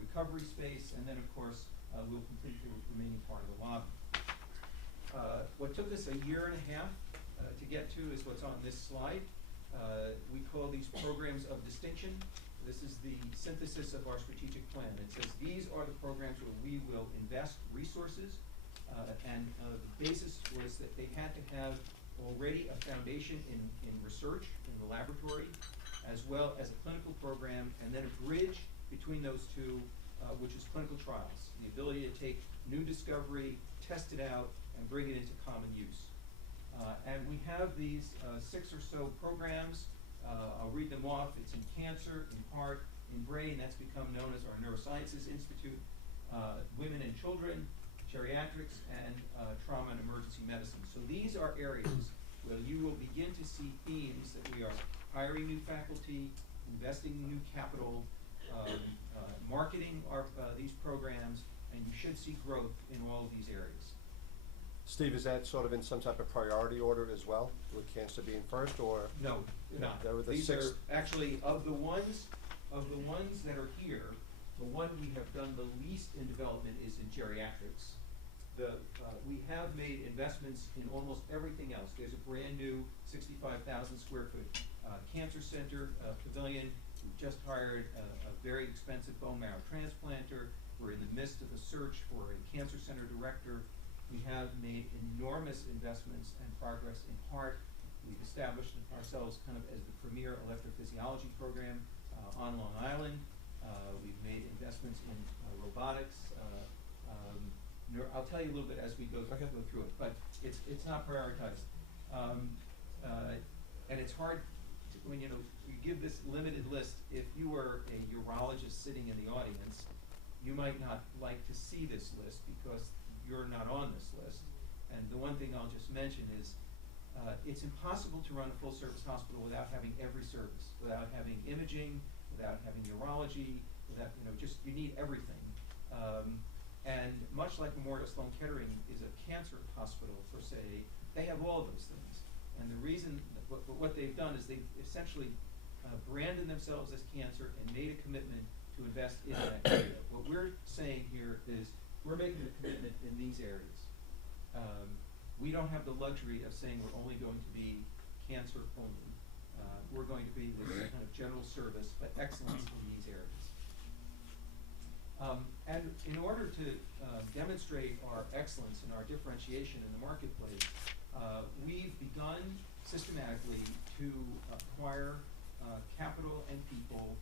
recovery space, and then of course we'll complete the remaining part of the lobby. What took us a year and a half to get to is what's on this slide. We call these programs of distinction. This is the synthesis of our strategic plan. It says these are the programs where we will invest resources, and the basis was that they had to have already a foundation in research in the laboratory, as well as a clinical program, and then a bridge between those two, which is clinical trials, the ability to take new discovery, test it out, and bring it into common use. And we have these 6 or so programs. I'll read them off. It's in cancer, in heart, in brain. That's become known as our Neurosciences Institute, women and children, geriatrics, and trauma and emergency medicine. So these are areas where you will begin to see themes that we are hiring new faculty, investing in new capital, marketing these programs, and you should see growth in all of these areas. Steve, is that sort of in some type of priority order as well, with cancer being first, or? No, not. There were the These 6. are actually, of the ones that are here, the one we have done the least in development is in geriatrics. We have made investments in almost everything else. There's a brand new 65,000 square foot cancer center pavilion. We've just hired a very expensive bone marrow transplanter. We're in the midst of a search for a cancer center director. We have made enormous investments and progress in heart. We've established ourselves kind of as the premier electrophysiology program on Long Island. We've made investments in robotics. I'll tell you a little bit as we go through it, but it's not prioritized. And it's hard to, when you give this limited list. If you were a urologist sitting in the audience, you might not like to see this list because you're not on this list. And the one thing I'll just mention is it's impossible to run a full service hospital without having every service, without having imaging, without having urology, without, you need everything. And much like Memorial Sloan Kettering is a cancer hospital per se, they have all of those things. And the reason, what they've done is they've essentially branded themselves as cancer and made a commitment to invest in that area. What we're saying here is we're making a commitment in these areas. We don't have the luxury of saying we're only going to be cancer only. We're going to be this kind of general service, but excellence in these areas. And in order to demonstrate our excellence and our differentiation in the marketplace, We've begun systematically to acquire capital and people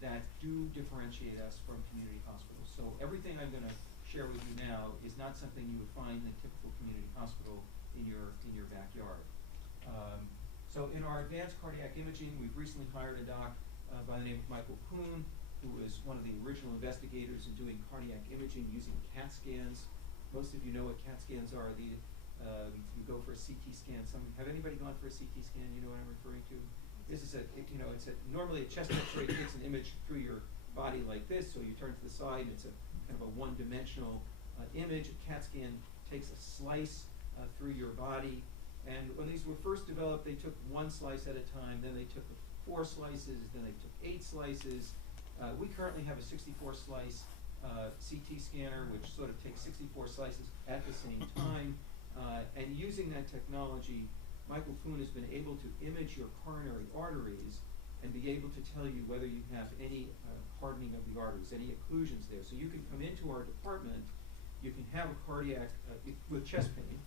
that do differentiate us from community hospitals. So everything I'm going to share with you now is not something you would find in a typical community hospital in your backyard. So in our advanced cardiac imaging, we've recently hired a doc by the name of Michael Kuhn, who was one of the original investigators in doing cardiac imaging using CAT scans. Most of you know what CAT scans are. You go for a CT scan. Have anybody gone for a CT scan? You know what I'm referring to? This is normally a chest X-ray takes an image through your body like this, so you turn to the side and it's a kind of a one-dimensional image. A CAT scan takes a slice through your body. And when these were first developed, they took one slice at a time, then they took 4 slices, then they took 8 slices. We currently have a 64-slice CT scanner, which sort of takes 64 slices at the same time. And using that technology, Michael Kuhn has been able to image your coronary arteries and be able to tell you whether you have any hardening of the arteries, any occlusions there. So you can come into our department, you can have a cardiac, with chest pain,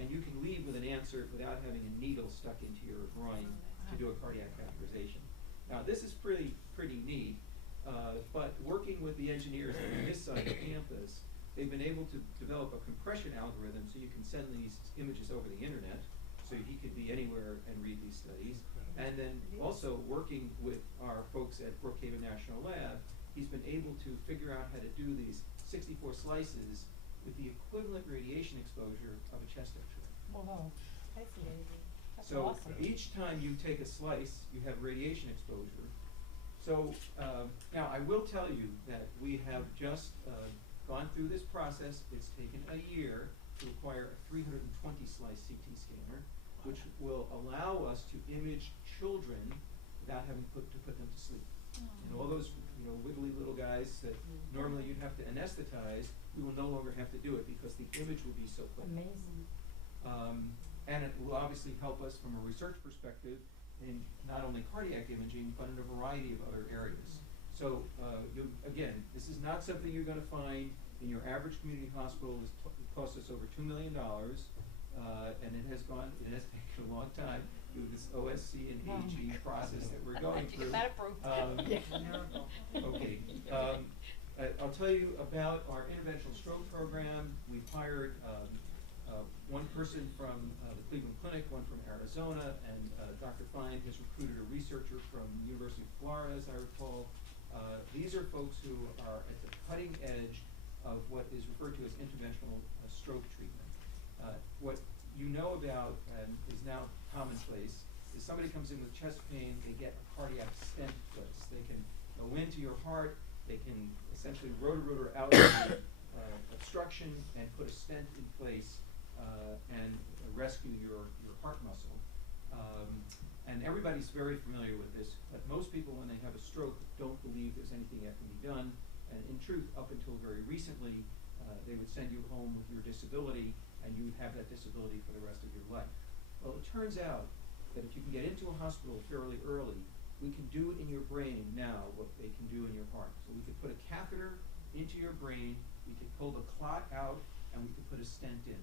and you can leave with an answer without having a needle stuck into your groin to do a cardiac catheterization. Now this is pretty neat, but working with the engineers on this side of the campus, they've been able to develop a compression algorithm so you can send these images over the internet, so he could be anywhere and read these studies. And then also working with our folks at Brookhaven National Lab, he's been able to figure out how to do these 64 slices with the equivalent radiation exposure of a chest X-ray. Whoa, that's amazing. That's So awesome. each time you take a slice, you have radiation exposure. So now I will tell you that we have just gone through this process. It's taken a year to acquire a 320 slice CT scanner, which will allow us to image children without having to put them to sleep. And all those wiggly little guys that normally you'd have to anesthetize, we will no longer have to do it because the image will be so quick. Amazing. And it will obviously help us from a research perspective in not only cardiac imaging, but in a variety of other areas. So again, this is not something you're going to find in your average community hospital. It costs us over $2 million, and it has taken a long time through this OSC and AG process that we're going To through. get that approved. Okay. I'll tell you about our interventional stroke program. We've hired one person from the Cleveland Clinic, one from Arizona, and Dr. Fine has recruited a researcher from the University of Florida, as I recall. These are folks who are at the cutting edge of what is referred to as interventional stroke treatment. What you know about, and is now commonplace, is somebody comes in with chest pain, they get a cardiac stent placed. They can go into your heart, they can essentially rotor out the obstruction and put a stent in place and rescue your heart muscle. And everybody's very familiar with this, but most people when they have a stroke don't believe there's anything that can be done. And in truth, up until very recently, they would send you home with your disability and you would have that disability for the rest of your life. Well, it turns out that if you can get into a hospital fairly early, we can do in your brain now what they can do in your heart. So we could put a catheter into your brain, we could pull the clot out, and we could put a stent in.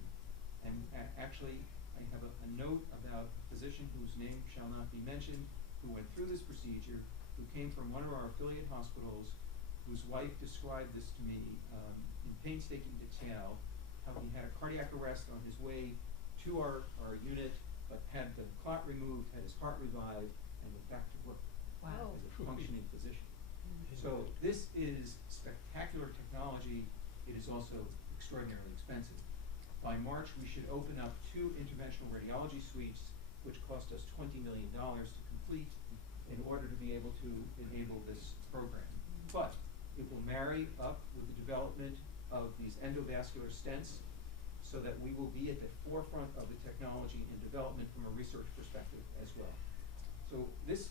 And actually, I have a note about a physician whose name shall not be mentioned, who went through this procedure, who came from one of our affiliate hospitals, whose wife described this to me in painstaking detail, how he had a cardiac arrest on his way to our unit, but had the clot removed, had his heart revived, and went back to work as a functioning physician. So this is spectacular technology. It is also extraordinarily expensive. By March, we should open up 2 interventional radiology suites, which cost us $20 million to complete in order to be able to enable this program. But it will marry up with the development of these endovascular stents so that we will be at the forefront of the technology and development from a research perspective as well. So this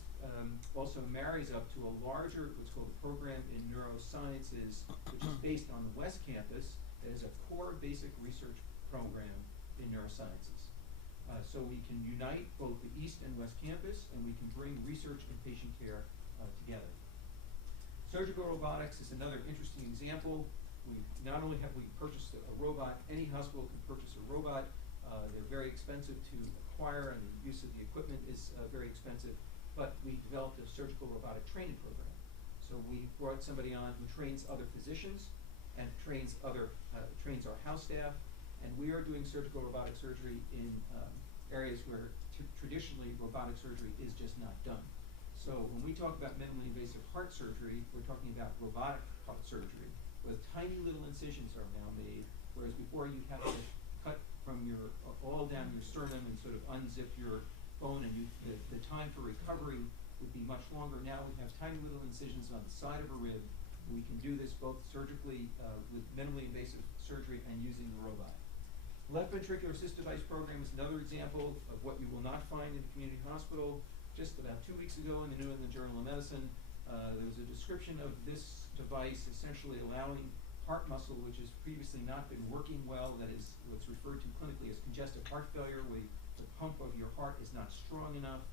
also marries up to a larger, what's called a program in neurosciences, which is based on the West Campus, that is a core basic research program in neurosciences. So we can unite both the East and West Campus, and we can bring research and patient care together. Surgical robotics is another interesting example. Not only have we purchased a robot, any hospital can purchase a robot. They're very expensive to acquire, and the use of the equipment is very expensive. But we developed a surgical robotic training program. So we brought somebody on who trains other physicians and trains our house staff, and we are doing surgical robotic surgery in areas where traditionally robotic surgery is just not done. So when we talk about minimally invasive heart surgery, we're talking about robotic heart surgery, where tiny little incisions are now made, whereas before you'd have to cut from your all down your sternum and sort of unzip your bone, and the time for recovery would be much longer. Now we have tiny little incisions on the side of a rib. We can do this both surgically with minimally invasive surgery and using the robot. Left ventricular assist device program is another example of what you will not find in a community hospital. Just about 2 weeks ago in the New England Journal of Medicine, there was a description of this device essentially allowing heart muscle, which has previously not been working well, that is what's referred to clinically as congestive heart failure, where the pump of your heart is not strong enough.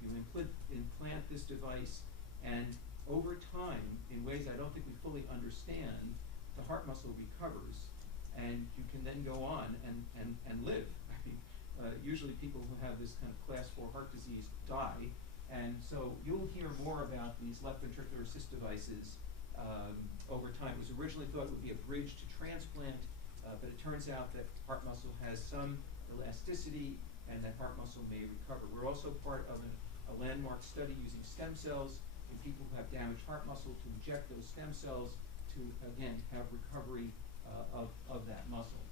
You implant this device, and over time, in ways I don't think we fully understand, the heart muscle recovers, and you can then go on and live. I mean, usually people who have this kind of class 4 heart disease die, and so you'll hear more about these left ventricular assist devices over time. It was originally thought it would be a bridge to transplant, but it turns out that heart muscle has some elasticity, and that heart muscle may recover. We're also part of a landmark study using stem cells in people who have damaged heart muscle to inject those stem cells to, again, have recovery of that muscle.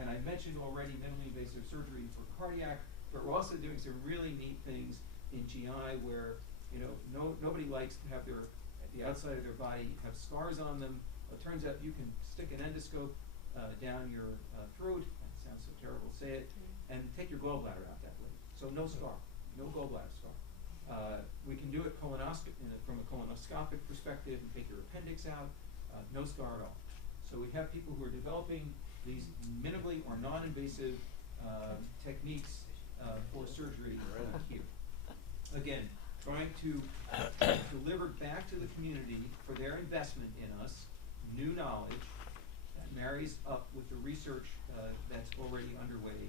And I mentioned already minimally invasive surgery for cardiac, but we're also doing some really neat things in GI where, nobody likes to have the outside of their body have scars on them. It turns out you can stick an endoscope down your throat, that sounds so terrible to say it, and take your gallbladder out that way. So no scar, no gallbladder scar. We can do it from a colonoscopic perspective and take your appendix out, no scar at all. So we have people who are developing these minimally or non-invasive techniques for surgery here. Again, trying to deliver back to the community for their investment in us new knowledge that marries up with the research that's already underway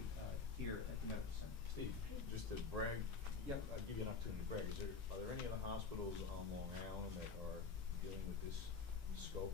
here at the medical center. Steve, just to brag, Yep. I'll give you an opportunity to brag. Are there any other hospitals on Long Island that are dealing with this scope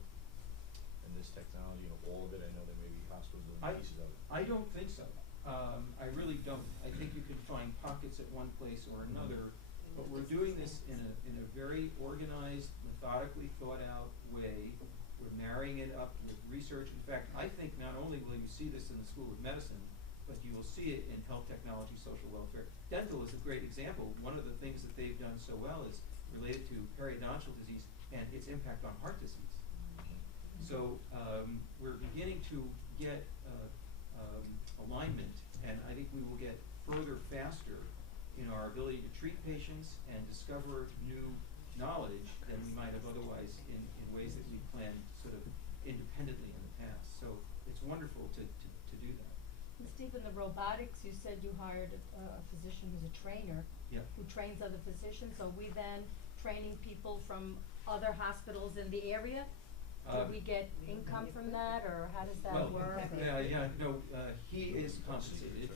and this technology, all of it? I know there may be hospitals doing pieces of it. I don't think so. I really don't. I think you can find pockets at one place or another, but we're doing this in a very organized, methodically thought out way. We're marrying it up with research. In fact, I think not only will you see this in the School of Medicine, but you will see it in health technology, social welfare. Dental is a great example. One of the things that they've done so well is related to periodontal disease and its impact on heart disease. So we're beginning to get alignment, and I think we will get further faster in our ability to treat patients and discover new knowledge than we might have otherwise in ways that we planned sort of independently in the past. So it's wonderful to do that. And Stephen, the robotics, you said you hired a physician who's a trainer. Yeah. Who trains other physicians. So we then training people from other hospitals in the area? Do we get income from that, or how does that work? He is compensated,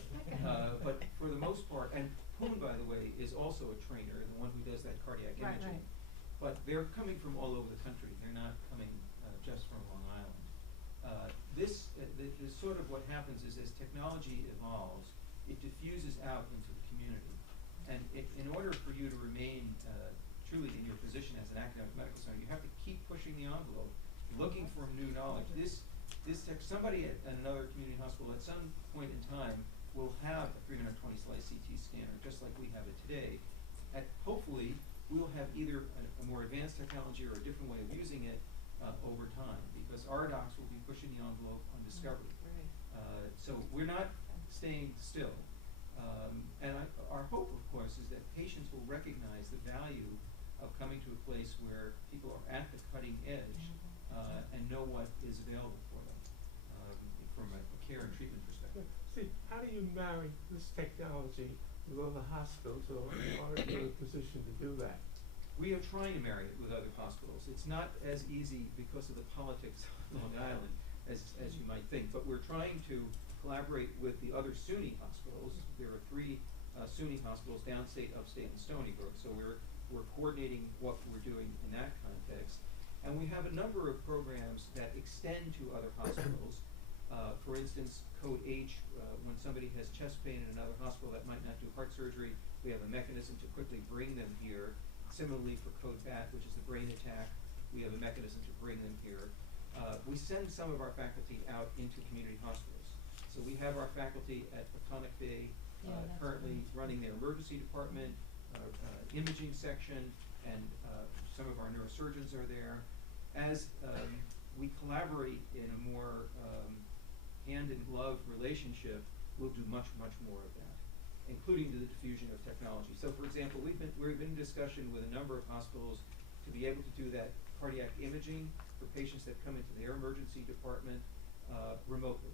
but for the most part, and Poon, by the way, is also a trainer, the one who does that cardiac imaging. Right. But they're coming from all over the country. They're not coming just from Long Island. This sort of what happens is as technology evolves, it diffuses out into the community. And in order for you to remain truly in your position as an academic medical center, you have to keep pushing the envelope, looking for new knowledge. Somebody at another community hospital at some point in time will have a 320 slice CT scanner, just like we have it today. Hopefully, we'll have either a more advanced technology or a different way of using it over time, because our docs will be pushing the envelope on discovery. So we're not staying still. And our hope, of course, is that patients will recognize the value of coming to a place where people are at the cutting edge and know what is available for them from a care and treatment perspective. See, how do you marry this technology with other hospitals, or are you in a position to do that? We are trying to marry it with other hospitals. It's not as easy because of the politics of Long Island as you might think, but we're trying to collaborate with the other SUNY hospitals. There are 3 SUNY hospitals, downstate, upstate, and Stony Brook, so we're coordinating what we're doing in that context. And we have a number of programs that extend to other hospitals. For instance, Code H, when somebody has chest pain in another hospital that might not do heart surgery, we have a mechanism to quickly bring them here. Similarly for Code BAT, which is the brain attack, we have a mechanism to bring them here. We send some of our faculty out into community hospitals. So we have our faculty at Peconic Bay currently running their emergency department, imaging section, and some of our neurosurgeons are there. As we collaborate in a more hand-in-glove relationship, we'll do much, much more of that, including the diffusion of technology. So, for example, we've been in discussion with a number of hospitals to be able to do that cardiac imaging for patients that come into their emergency department remotely.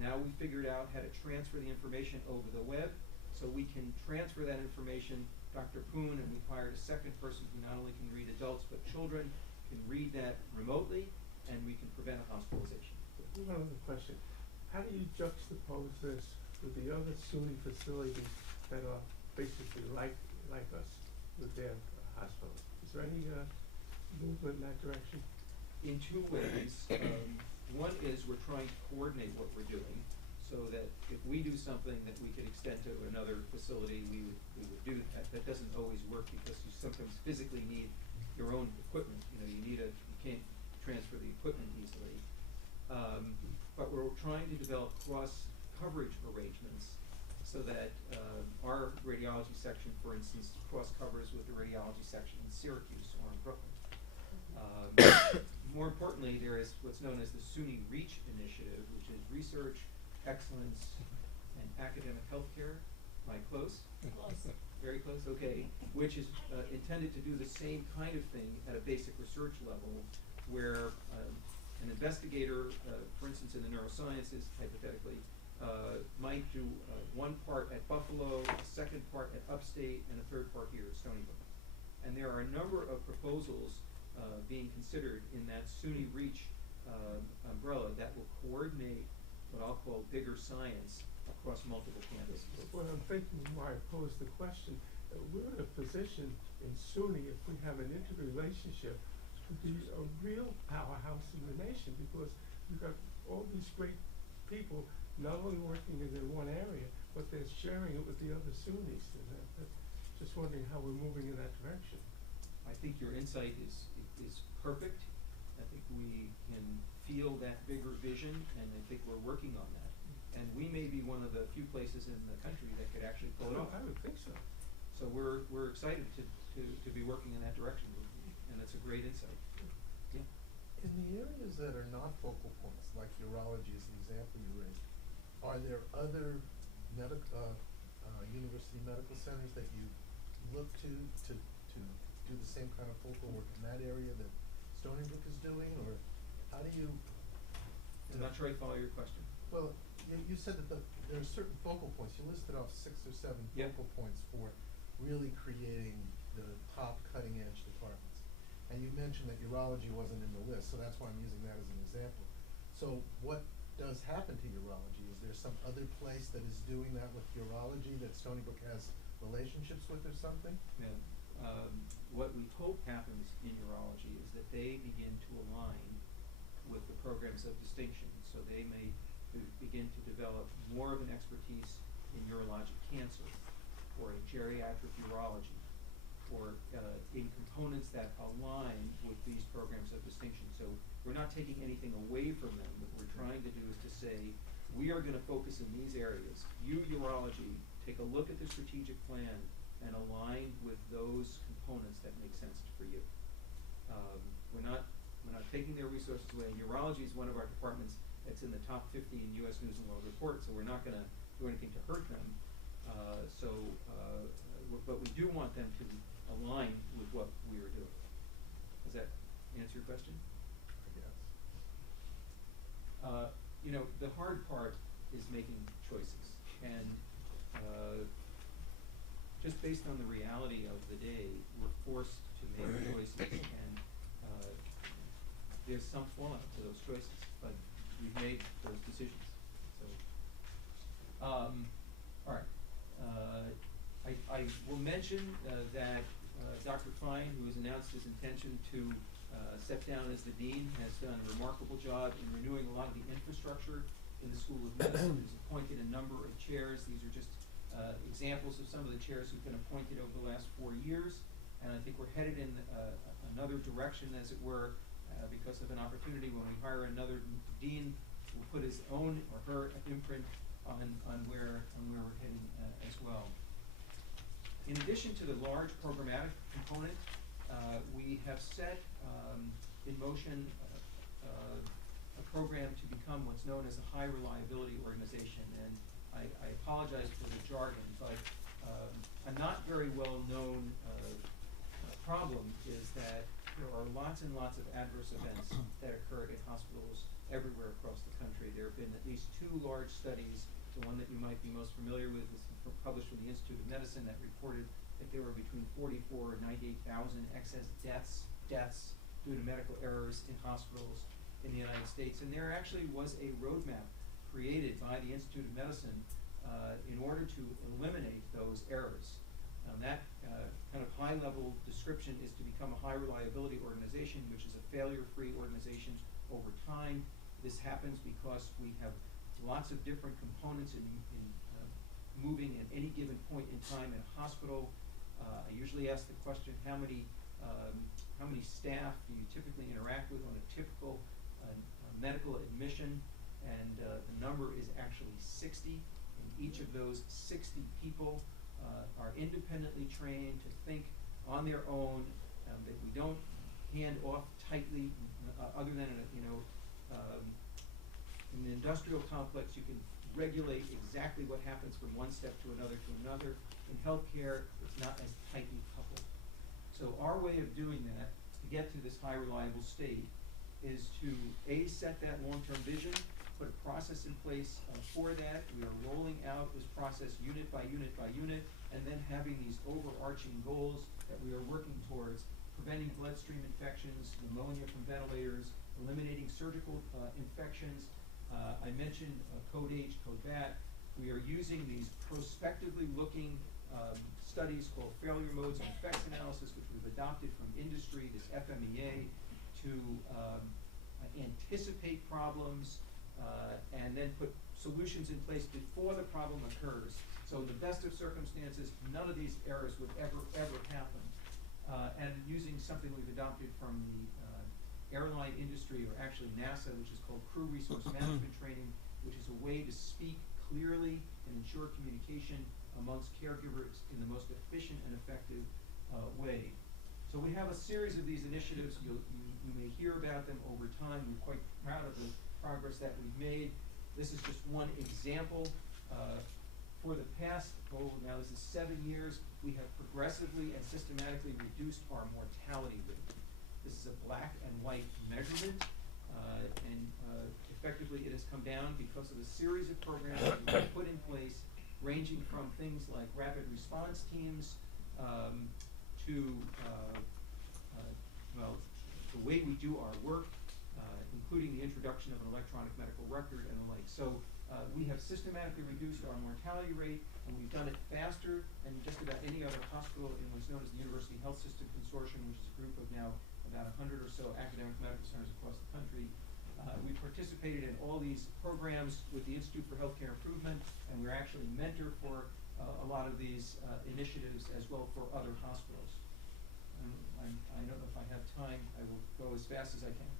Now we figured out how to transfer the information over the web, so we can transfer that information. Dr. Poon, and we've hired a second person who not only can read adults but children, can read that remotely, and we can prevent a hospitalization. One other question. How do you juxtapose this with the other SUNY facilities that are basically like us with their hospitals? Is there any movement in that direction? In 2 ways. One is we're trying to coordinate what we're doing, so that if we do something that we could extend to another facility, we would do that. That doesn't always work because you sometimes physically need your own equipment. You can't transfer the equipment easily. But we're trying to develop cross-coverage arrangements so that our radiology section, for instance, cross-covers with the radiology section in Syracuse or in Brooklyn. More importantly, there is what's known as the SUNY REACH initiative, which is research, excellence, and academic healthcare. Am I close? Close. Very close, okay. Which is intended to do the same kind of thing at a basic research level, where an investigator, for instance in the neurosciences, hypothetically, might do 1 part at Buffalo, a 2nd part at Upstate, and a 3rd part here at Stony Brook. And there are a number of proposals being considered in that SUNY REACH umbrella that will coordinate what I'll call bigger science across multiple campuses. What I'm thinking, why I posed the question, we're in a position in SUNY, if we have an interrelationship, to be a real powerhouse in the nation, because you've got all these great people not only working in their one area, but they're sharing it with the other SUNYs. And just wondering how we're moving in that direction. I think your insight is perfect. I think we can feel that bigger vision, and I think we're working on that. And we may be one of the few places in the country that could actually pull it off. I would think so. So we're excited to be working in that direction, and it's a great insight. Yeah. In the areas that are not focal points, like urology is the example you raised, are there other university medical centers that you look to do the same kind of focal work in that area that Stony Brook is doing, or how do you? I'm not sure I follow your question. Well, you said that there are certain focal points. You listed off 6 or 7 focal points for really creating the top cutting edge departments. And you mentioned that urology wasn't in the list, so that's why I'm using that as an example. So what does happen to urology? Is there some other place that is doing that with urology that Stony Brook has relationships with or something? Yeah. What we hope happens in urology is that they begin to align with the programs of distinction. So they may begin to develop more of an expertise in urologic cancer, or in geriatric urology, or in components that align with these programs of distinction. So we're not taking anything away from them. What we're trying to do is to say, we are going to focus in these areas. You, urology, take a look at the strategic plan and align with those components that make sense for you. We're not taking their resources away. And urology is one of our departments that's in the top 50 in U.S. News and World Report, so we're not going to do anything to hurt them. But we do want them to align with what we are doing. Does that answer your question? Yes. The hard part is making choices, and just based on the reality of the day, we're forced to make choices, and there's some fallout to those choices, but we've made those decisions. So All right. I will mention that Dr. Fine, who has announced his intention to step down as the dean, has done a remarkable job in renewing a lot of the infrastructure in the School of Medicine. He's appointed a number of chairs. These are just examples of some of the chairs who've been appointed over the last 4 years. And I think we're headed in another direction, as it were, because of an opportunity when we hire another dean who will put his own or her imprint on where we're heading as well. In addition to the large programmatic component, we have set in motion a program to become what's known as a high reliability organization. And I apologize for the jargon, but a not very well known problem is that there are lots and lots of adverse events that occur in hospitals everywhere across the country. There have been at least 2 large studies. The one that you might be most familiar with is published from the Institute of Medicine that reported that there were between 44 and 98,000 excess deaths due to medical errors in hospitals in the United States. And there actually was a roadmap created by the Institute of Medicine in order to eliminate those errors. That kind of high-level description is to become a high-reliability organization, which is a failure-free organization over time. This happens because we have lots of different components in moving at any given point in time in a hospital. I usually ask the question, how many staff do you typically interact with on a typical medical admission? And the number is actually 60. And each of those 60 people are independently trained to think on their own, that we don't hand off tightly, other than in the industrial complex you can regulate exactly what happens from one step to another to another. In healthcare, it's not as tightly coupled. So our way of doing that, to get to this high reliable state, is to A, set that long-term vision, put a process in place for that. We are rolling out this process unit by unit by unit, and then having these overarching goals that we are working towards: preventing bloodstream infections, pneumonia from ventilators, eliminating surgical infections. I mentioned Code H, Code BAT. We are using these prospectively looking studies called failure modes and effects analysis, which we've adopted from industry, this FMEA, to anticipate problems and then put solutions in place before the problem occurs. So in the best of circumstances, none of these errors would ever happen. And using something we've adopted from the airline industry, or actually NASA, which is called crew resource management training, which is a way to speak clearly and ensure communication amongst caregivers in the most efficient and effective way. So we have a series of these initiatives. You may hear about them over time. We're quite proud of the progress that we've made. This is just one example. For the past, now this is 7 years, we have progressively and systematically reduced our mortality rate. This is a black and white measurement, and effectively it has come down because of a series of programs that we put in place, ranging from things like rapid response teams to the way we do our work, including the introduction of an electronic medical record and the like. So we have systematically reduced our mortality rate, and we've done it faster than just about any other hospital in what's known as the University Health System Consortium, which is a group of now about 100 or so academic medical centers across the country. We participated in all these programs with the Institute for Healthcare Improvement, and we're actually mentor for a lot of these initiatives as well for other hospitals. I don't know if I have time. I will go as fast as I can.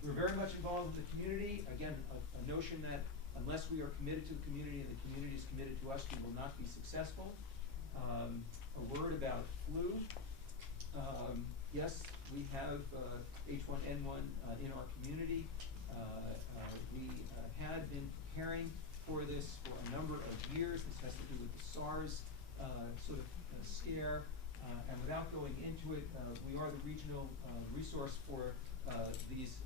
We're very much involved with the community. Again, a notion that unless we are committed to the community and the community is committed to us, we will not be successful. A word about flu. Yes, we have H1N1 in our community. We had been preparing for this for a number of years. This has to do with the SARS sort of scare. And without going into it, we are the regional resource for these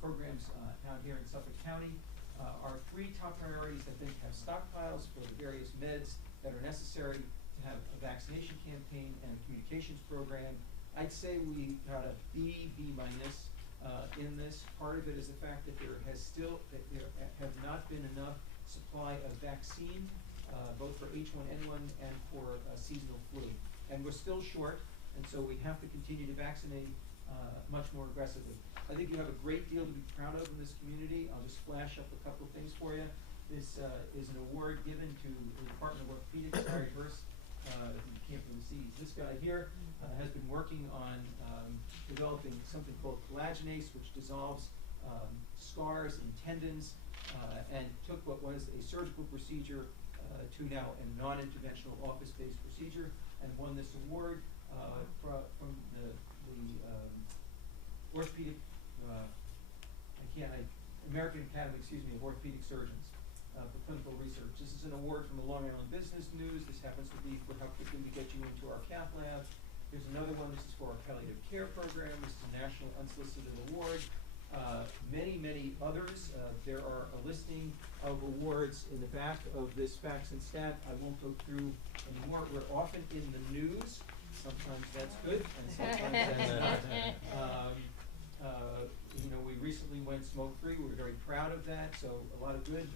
programs out here in Suffolk County. Our 3 top priorities, I think, have stockpiles for the various meds that are necessary to have a vaccination campaign and a communications program. I'd say we got a B minus in this. Part of it is the fact that there have not been enough supply of vaccine, both for H1N1 and for seasonal flu. And we're still short, and so we have to continue to vaccinate much more aggressively. I think you have a great deal to be proud of in this community. I'll just flash up a couple of things for you. This is an award given to the Department of Orthopedics. Larry Hurst, you can't really see, this guy here has been working on developing something called collagenase, which dissolves scars and tendons, and took what was a surgical procedure to now a non-interventional office-based procedure, and won this award from the orthopedic, American Academy, of Orthopedic Surgeons for clinical research. This is an award from the Long Island Business News. This happens to be for how quickly we get you into our cath lab. Here's another one. This is for our palliative care program. This is a national unsolicited award. Many others. There are a listing of awards in the back of this facts and stat. I won't go through anymore. We're often in the news. Sometimes that's good, and sometimes that's not. We recently went smoke-free. We were very proud of that, so a lot of good,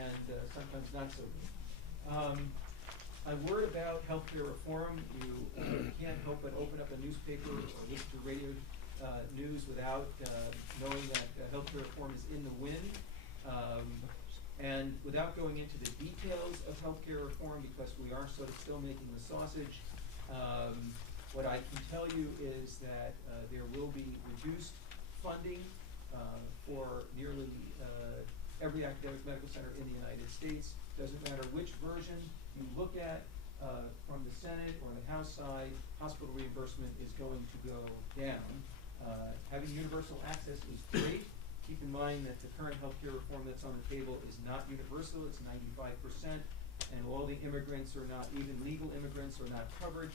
and sometimes not so good. A word about healthcare reform. You can't help but open up a newspaper or listen to radio news without knowing that healthcare reform is in the wind. And without going into the details of healthcare reform, because we are sort of still making the sausage, what I can tell you is that there will be reduced funding for nearly every academic medical center in the United States. Doesn't matter which version you look at, from the Senate or the House side, hospital reimbursement is going to go down. Having universal access is great. Keep in mind that the current healthcare reform that's on the table is not universal. It's 95%, and all the immigrants are not, even legal immigrants are not covered.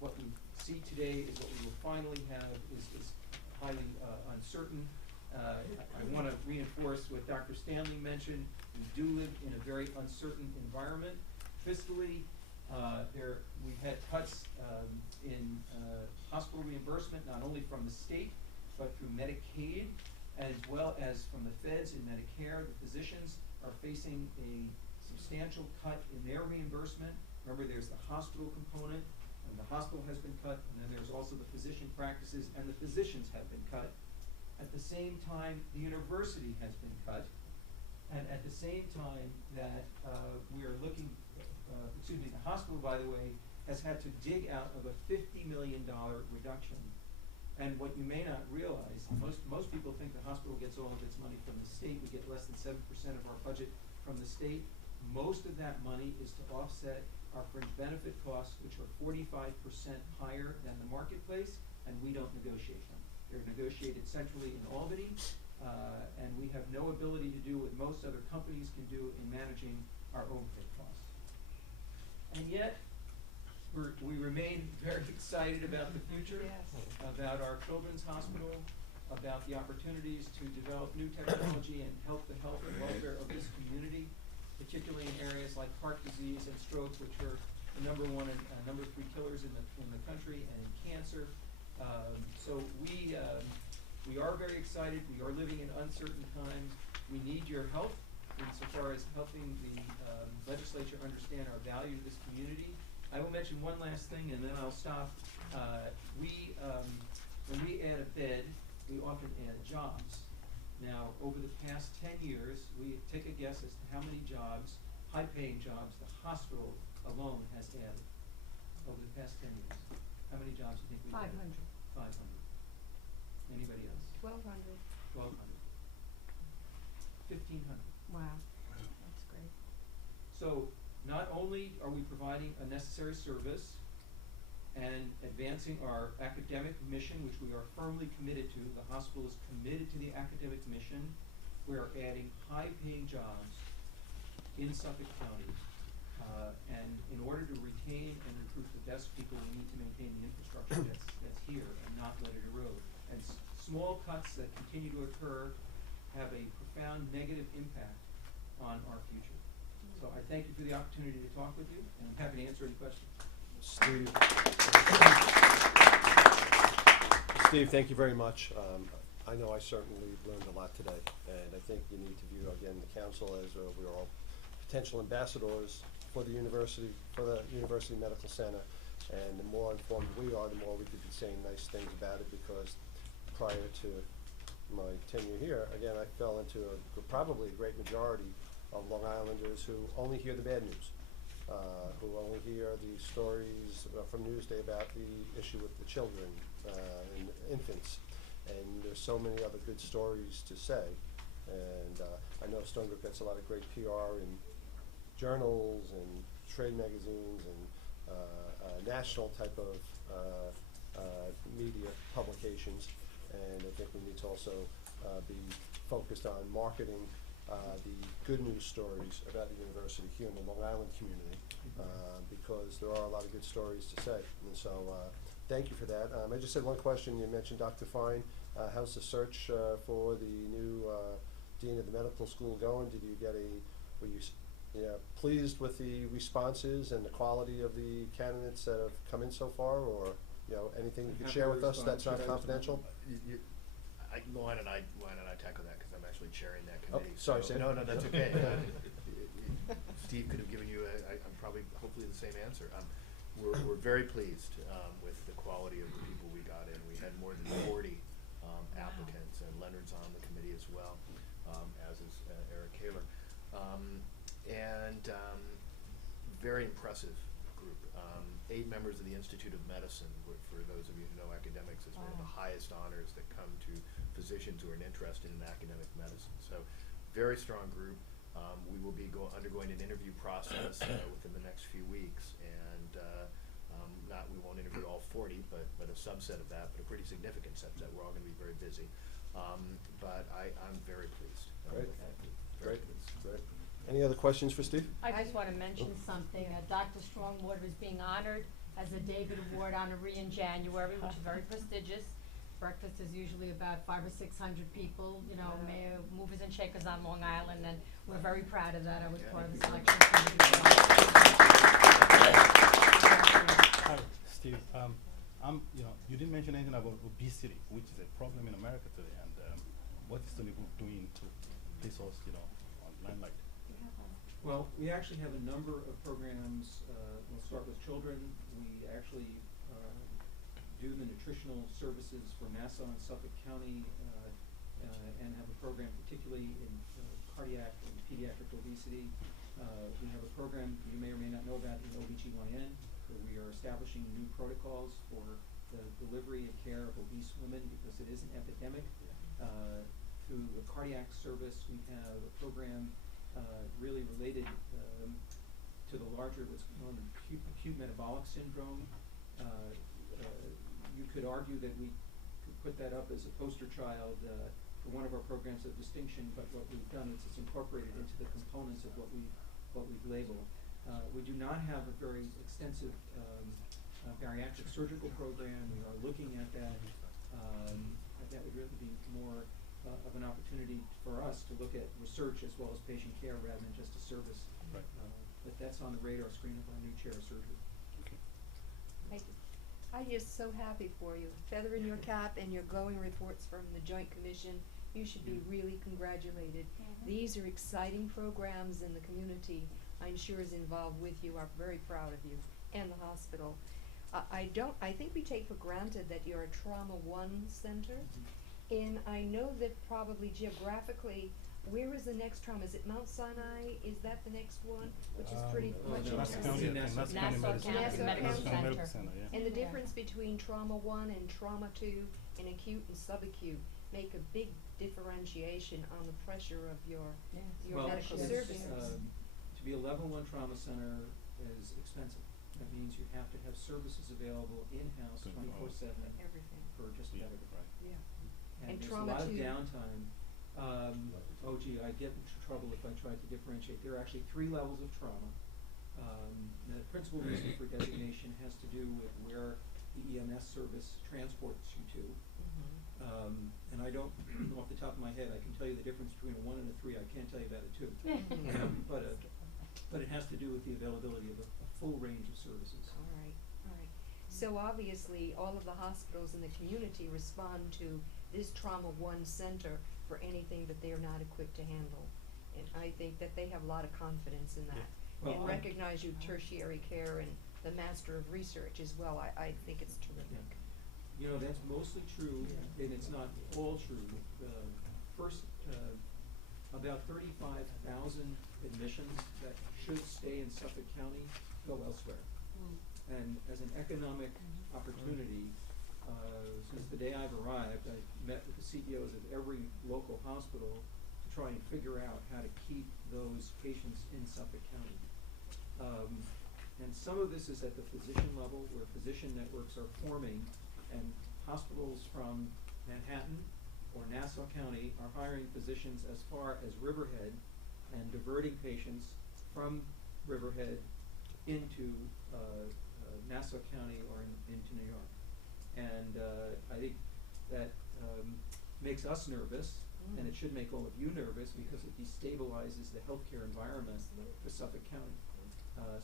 What we see today is what we will finally have is highly uncertain. I want to reinforce what Dr. Stanley mentioned. We do live in a very uncertain environment. Fiscally, we had cuts in hospital reimbursement, not only from the state, but through Medicaid, as well as from the feds and Medicare. The physicians are facing a substantial cut in their reimbursement. Remember, there's the hospital component, and the hospital has been cut, and then there's also the physician practices, and the physicians have been cut. At the same time, the university has been cut, and at the same time that we are looking, the hospital, by the way, has had to dig out of a $50 million reduction. And what you may not realize, most people think the hospital gets all of its money from the state. We get less than 7% of our budget from the state. Most of that money is to offset our fringe benefit costs, which are 45% higher than the marketplace, and we don't negotiate them. They're negotiated centrally in Albany, and we have no ability to do what most other companies can do in managing our overhead costs. And yet, we remain very excited about the future, about our children's hospital, about the opportunities to develop new technology and help the health and welfare of this community, particularly in areas like heart disease and stroke, which are the number 1 and number 3 killers in the country, and in cancer. So we are very excited. We are living in uncertain times. We need your help insofar as helping the legislature understand our value to this community. I will mention one last thing, and then I'll stop. When we add a bed, we often add jobs. Now, over the past 10 years, we take a guess as to how many jobs, high-paying jobs, the hospital alone has added over the past 10 years. How many jobs do you think we've added? 500. Anybody else? 1,200. 1,200. 1,500. Wow, that's great. So not only are we providing a necessary service and advancing our academic mission, which we are firmly committed to, the hospital is committed to the academic mission, we are adding high-paying jobs in Suffolk County. And in order to retain and recruit the best people, we need to maintain the infrastructure that's here and not let it erode. And small cuts that continue to occur have a profound negative impact on our future. So I thank you for the opportunity to talk with you, and I'm happy to answer any questions. Steve, thank you very much. I know I certainly learned a lot today, and I think you need to view, again, the council as we are all potential ambassadors for the University Medical Center. And the more informed we are, the more we could be saying nice things about it, because prior to my tenure here, again, I fell into probably a great majority of Long Islanders who only hear the bad news, who only hear the stories from Newsday about the issue with the children and infants. And there's so many other good stories to say. And I know Stony Brook gets a lot of great PR in journals and trade magazines and national type of media publications. And I think we need to also be focused on marketing the good news stories about the university here in the Long Island community, because there are a lot of good stories to say. And so thank you for that. I just had one question. You mentioned Dr. Fine. How's the search for the new dean of the medical school going? Did you get were you pleased with the responses and the quality of the candidates that have come in so far, or anything you could share with us that's not confidential? Why don't I tackle that, because I'm actually chairing that committee. Sorry, Sam. No, that's okay. Steve could have given you I'm probably hopefully the same answer. We're very pleased with the quality of the people we got in. We had more than 40 applicants, and Leonard's on the committee as well, as is Eric Kaler. Very impressive group. 8 members of the Institute of Medicine, for those of you who know academics, is one of the highest honors that come to physicians who are interested in academic medicine. So, very strong group. We will be undergoing an interview process within the next few weeks, and we won't interview all 40, but a subset of that, but a pretty significant subset. We're all going to be very busy. But I'm very pleased. Great. Very Great. pleased. Great. Any other questions for Steve? I just want to mention something. Dr. Strongwater is being honored as a David Award honoree in January, which is very prestigious. Breakfast is usually about 500 or 600 people, mayor, movers and shakers on Long Island, and we're very proud of that. I was part of the selection committee. Hi, Steve. You didn't mention anything about obesity, which is a problem in America today, and what is Stony Brook doing to place us, on limelight? Well, we actually have a number of programs. We'll start with children. We actually do the nutritional services for Nassau and Suffolk County, and have a program particularly in cardiac and pediatric obesity. We have a program you may or may not know about in OBGYN, where we are establishing new protocols for the delivery and care of obese women, because it is an epidemic. Through the cardiac service, we have a program really related to the larger what's known as acute metabolic syndrome. You could argue that we could put that up as a poster child for one of our programs of distinction, but what we've done is it's incorporated into the components of what we've labeled. We do not have a very extensive bariatric surgical program. We are looking at that. That would really be more of an opportunity for us to look at research as well as patient care rather than just a service. Right. But that's on the radar screen of our new chair of surgery. I'm just so happy for you. Feather in your cap and your glowing reports from the Joint Commission. You should be really congratulated. These are exciting programs, and the community, I'm sure, is involved with you, are very proud of you, and the hospital. I think we take for granted that you're a Trauma One center, and I know that probably geographically, where is the next trauma? Is it Mount Sinai? Is that the next one? Which is pretty much Nassau interesting. County Medical Center, yeah. And the difference between Trauma 1 and Trauma 2 and acute and subacute make a big differentiation on the pressure of your medical services. To be a level 1 trauma center is expensive. That means you have to have services available in-house 24/7 Everything. for just about everything. Yeah. And there's Trauma a lot of 2. downtime. I'd get into trouble if I tried to differentiate. There are actually 3 levels of trauma. The principal reason for designation has to do with where the EMS service transports you to. And I don't, off the top of my head, I can tell you the difference between a 1 and a 3. I can't tell you about a 2. But it has to do with the availability of a full range of services. All right. So obviously, all of the hospitals in the community respond to this trauma one center for anything that they're not equipped to handle. And I think that they have a lot of confidence in that. Well, And I- recognize you tertiary care and the master of research as well. I think it's terrific. You know, that's mostly true, and it's not all true. First, about 35,000 admissions that should stay in Suffolk County go elsewhere. And as an economic opportunity, since the day I've arrived, I met with the CEOs of every local hospital to try and figure out how to keep those patients in Suffolk County. And some of this is at the physician level, where physician networks are forming, and hospitals from Manhattan or Nassau County are hiring physicians as far as Riverhead and diverting patients from Riverhead into Nassau County or into New York. And I think that makes us nervous, and it should make all of you nervous, because it destabilizes the healthcare environment for Suffolk County.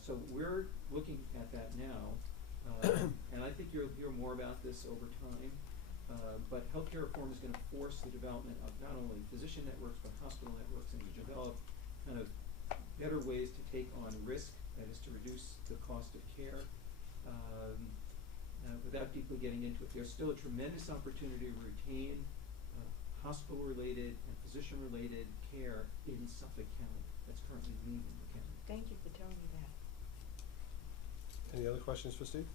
So we're looking at that now, and I think you'll hear more about this over time. But healthcare reform is going to force the development of not only physician networks, but hospital networks, and to develop kind of better ways to take on risk, that is to reduce the cost of care. Without deeply getting into it, there's still a tremendous opportunity to retain hospital-related and physician-related care in Suffolk County that's currently leaving the county. Thank you for telling me that. Any other questions for Steve?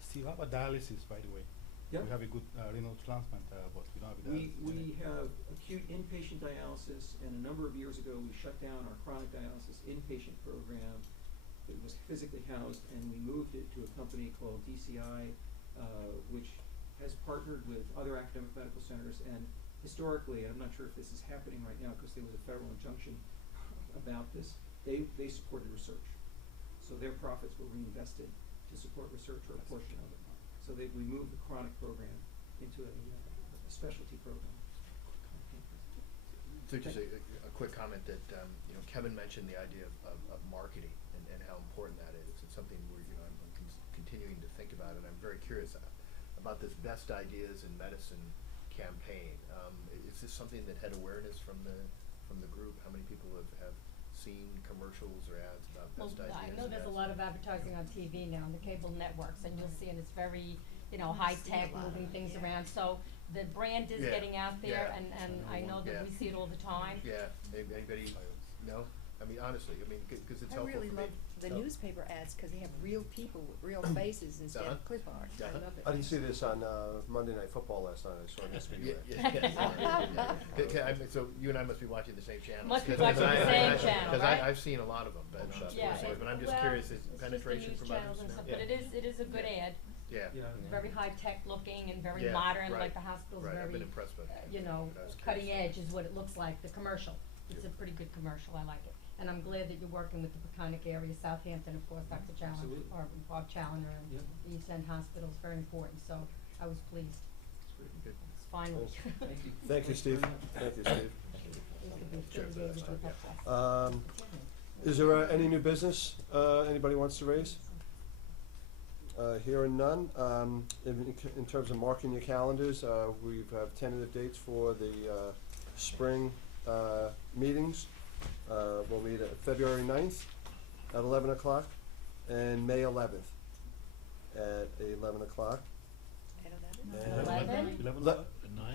Steve, how about dialysis, by the way? Yep. We have a good renal transplant, but we don't have a dialysis. We have acute inpatient dialysis, and a number of years ago we shut down our chronic dialysis inpatient program. It was physically housed, and we moved it to a company called DCI, which has partnered with other academic medical centers, and historically, and I'm not sure if this is happening right now because there was a federal injunction about this, they supported research. So their profits were reinvested to support research, or a portion of it. So we moved the chronic program into a specialty program. So just a quick comment that Kevin mentioned the idea of marketing and how important that is. It's something I'm continuing to think about, and I'm very curious about this Best Ideas in Medicine campaign. Is this something that had awareness from the group? How many people have seen commercials or ads about Best Ideas? I know there's a lot of advertising on TV now, on the cable networks, and you'll see, and it's very, high tech, moving things around. So the brand is getting out there, and I know that we see it all the time. Yeah. Anybody? No? I mean, honestly, because it's I helpful really for me. love the newspaper ads because they have real people with real faces instead of clip art. I love it. I didn't see this on Monday Night Football last night. I saw it yesterday. So you and I must be watching the same channel. Must be watching the same channel, right? I've seen a lot of them, but I'm just curious, is penetration from others now? But it is a good ad. Yeah. Very high tech looking and very Yeah, modern, right, like the hospital's right. I've very, been impressed by that. cutting edge is what it looks like, the commercial. It's a pretty good commercial, I like it. And I'm glad that you're working with the Peconic area, Southampton, of course, Dr. Challoner, Absolutely. or Bob Challoner, and the East End Hospital is very important, so I was pleased. Good. It's finally. Thank you. Thank you, Steve. Thank you, Steve. They could be affiliated with us. Is there any new business anybody wants to raise? Hearing none. In terms of marking your calendars, we have tentative dates for the spring meetings. We'll meet at February 9th at 11 o'clock and May 11th at 11 o'clock. At 11? 11?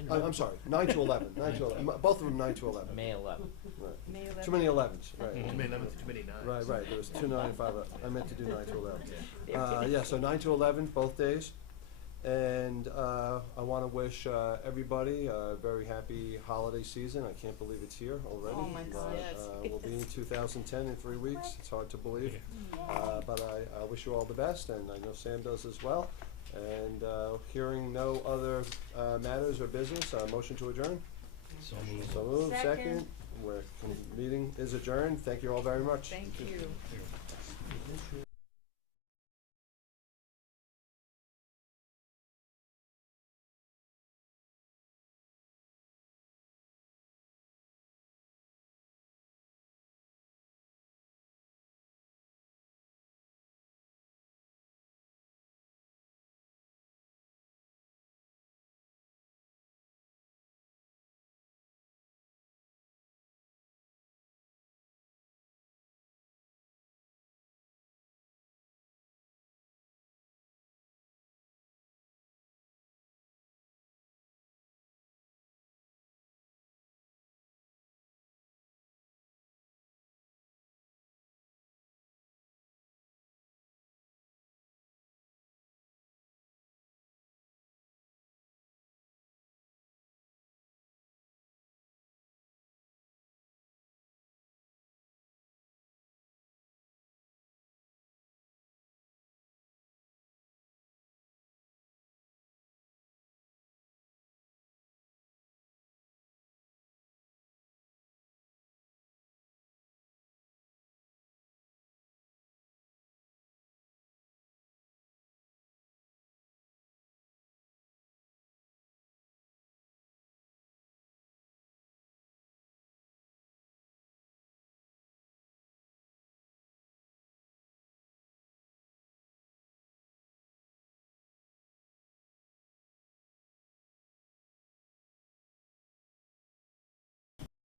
I'm sorry, 9 to 11. 9 to 11. Both of them 9 to 11. May 11th. Right. May 11th. Too many 11s, right. Too many 11s, too many 9s. Right. There was 2, 9, and 5. I meant to do 9 to 11. So 9 to 11, both days. And I want to wish everybody a very happy holiday season. I can't believe it's here already. Oh my God. We'll be in 2010 in 3 weeks. It's hard to believe. But I wish you all the best, and I know Sam does as well. And hearing no other matters or business, motion to adjourn? So moved. So moved. Second. Meeting is adjourned. Thank you all very much. Thank you.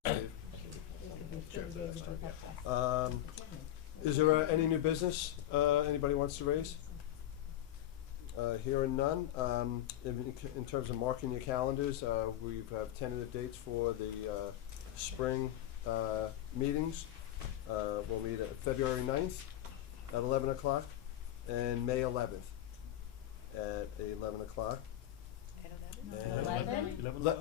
Steve? Sure, that's fine, yeah. Is there any new business anybody wants to raise? Hearing none. In terms of marking your calendars, we have tentative dates for the spring meetings. We'll meet at February 9th at 11 o'clock and May 11th at 11 o'clock. And 11?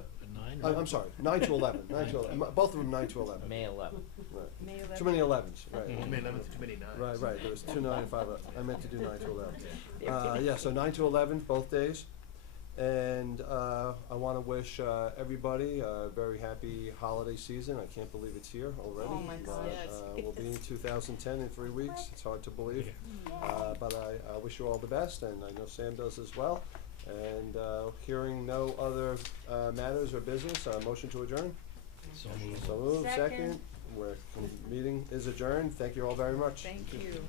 I'm sorry, 9 to 11, 9 to 11, both of them 9 to 11. May 11th. Right. May 11th. Too many 11s, right. May 11th, too many nines. Right, there was 2, 9, and 5, I meant to do 9 to 11. Yeah, so 9 to 11, both days. And I wanna wish everybody a very happy holiday season. I can't believe it's here already. Oh my God. We'll be in 2010 in 3 weeks, it's hard to believe. But I wish you all the best, and I know Sam does as well. And hearing no other matters or business, motion to adjourn? So moved. So moved, second. Second. Meeting is adjourned. Thank you all very much. Thank you.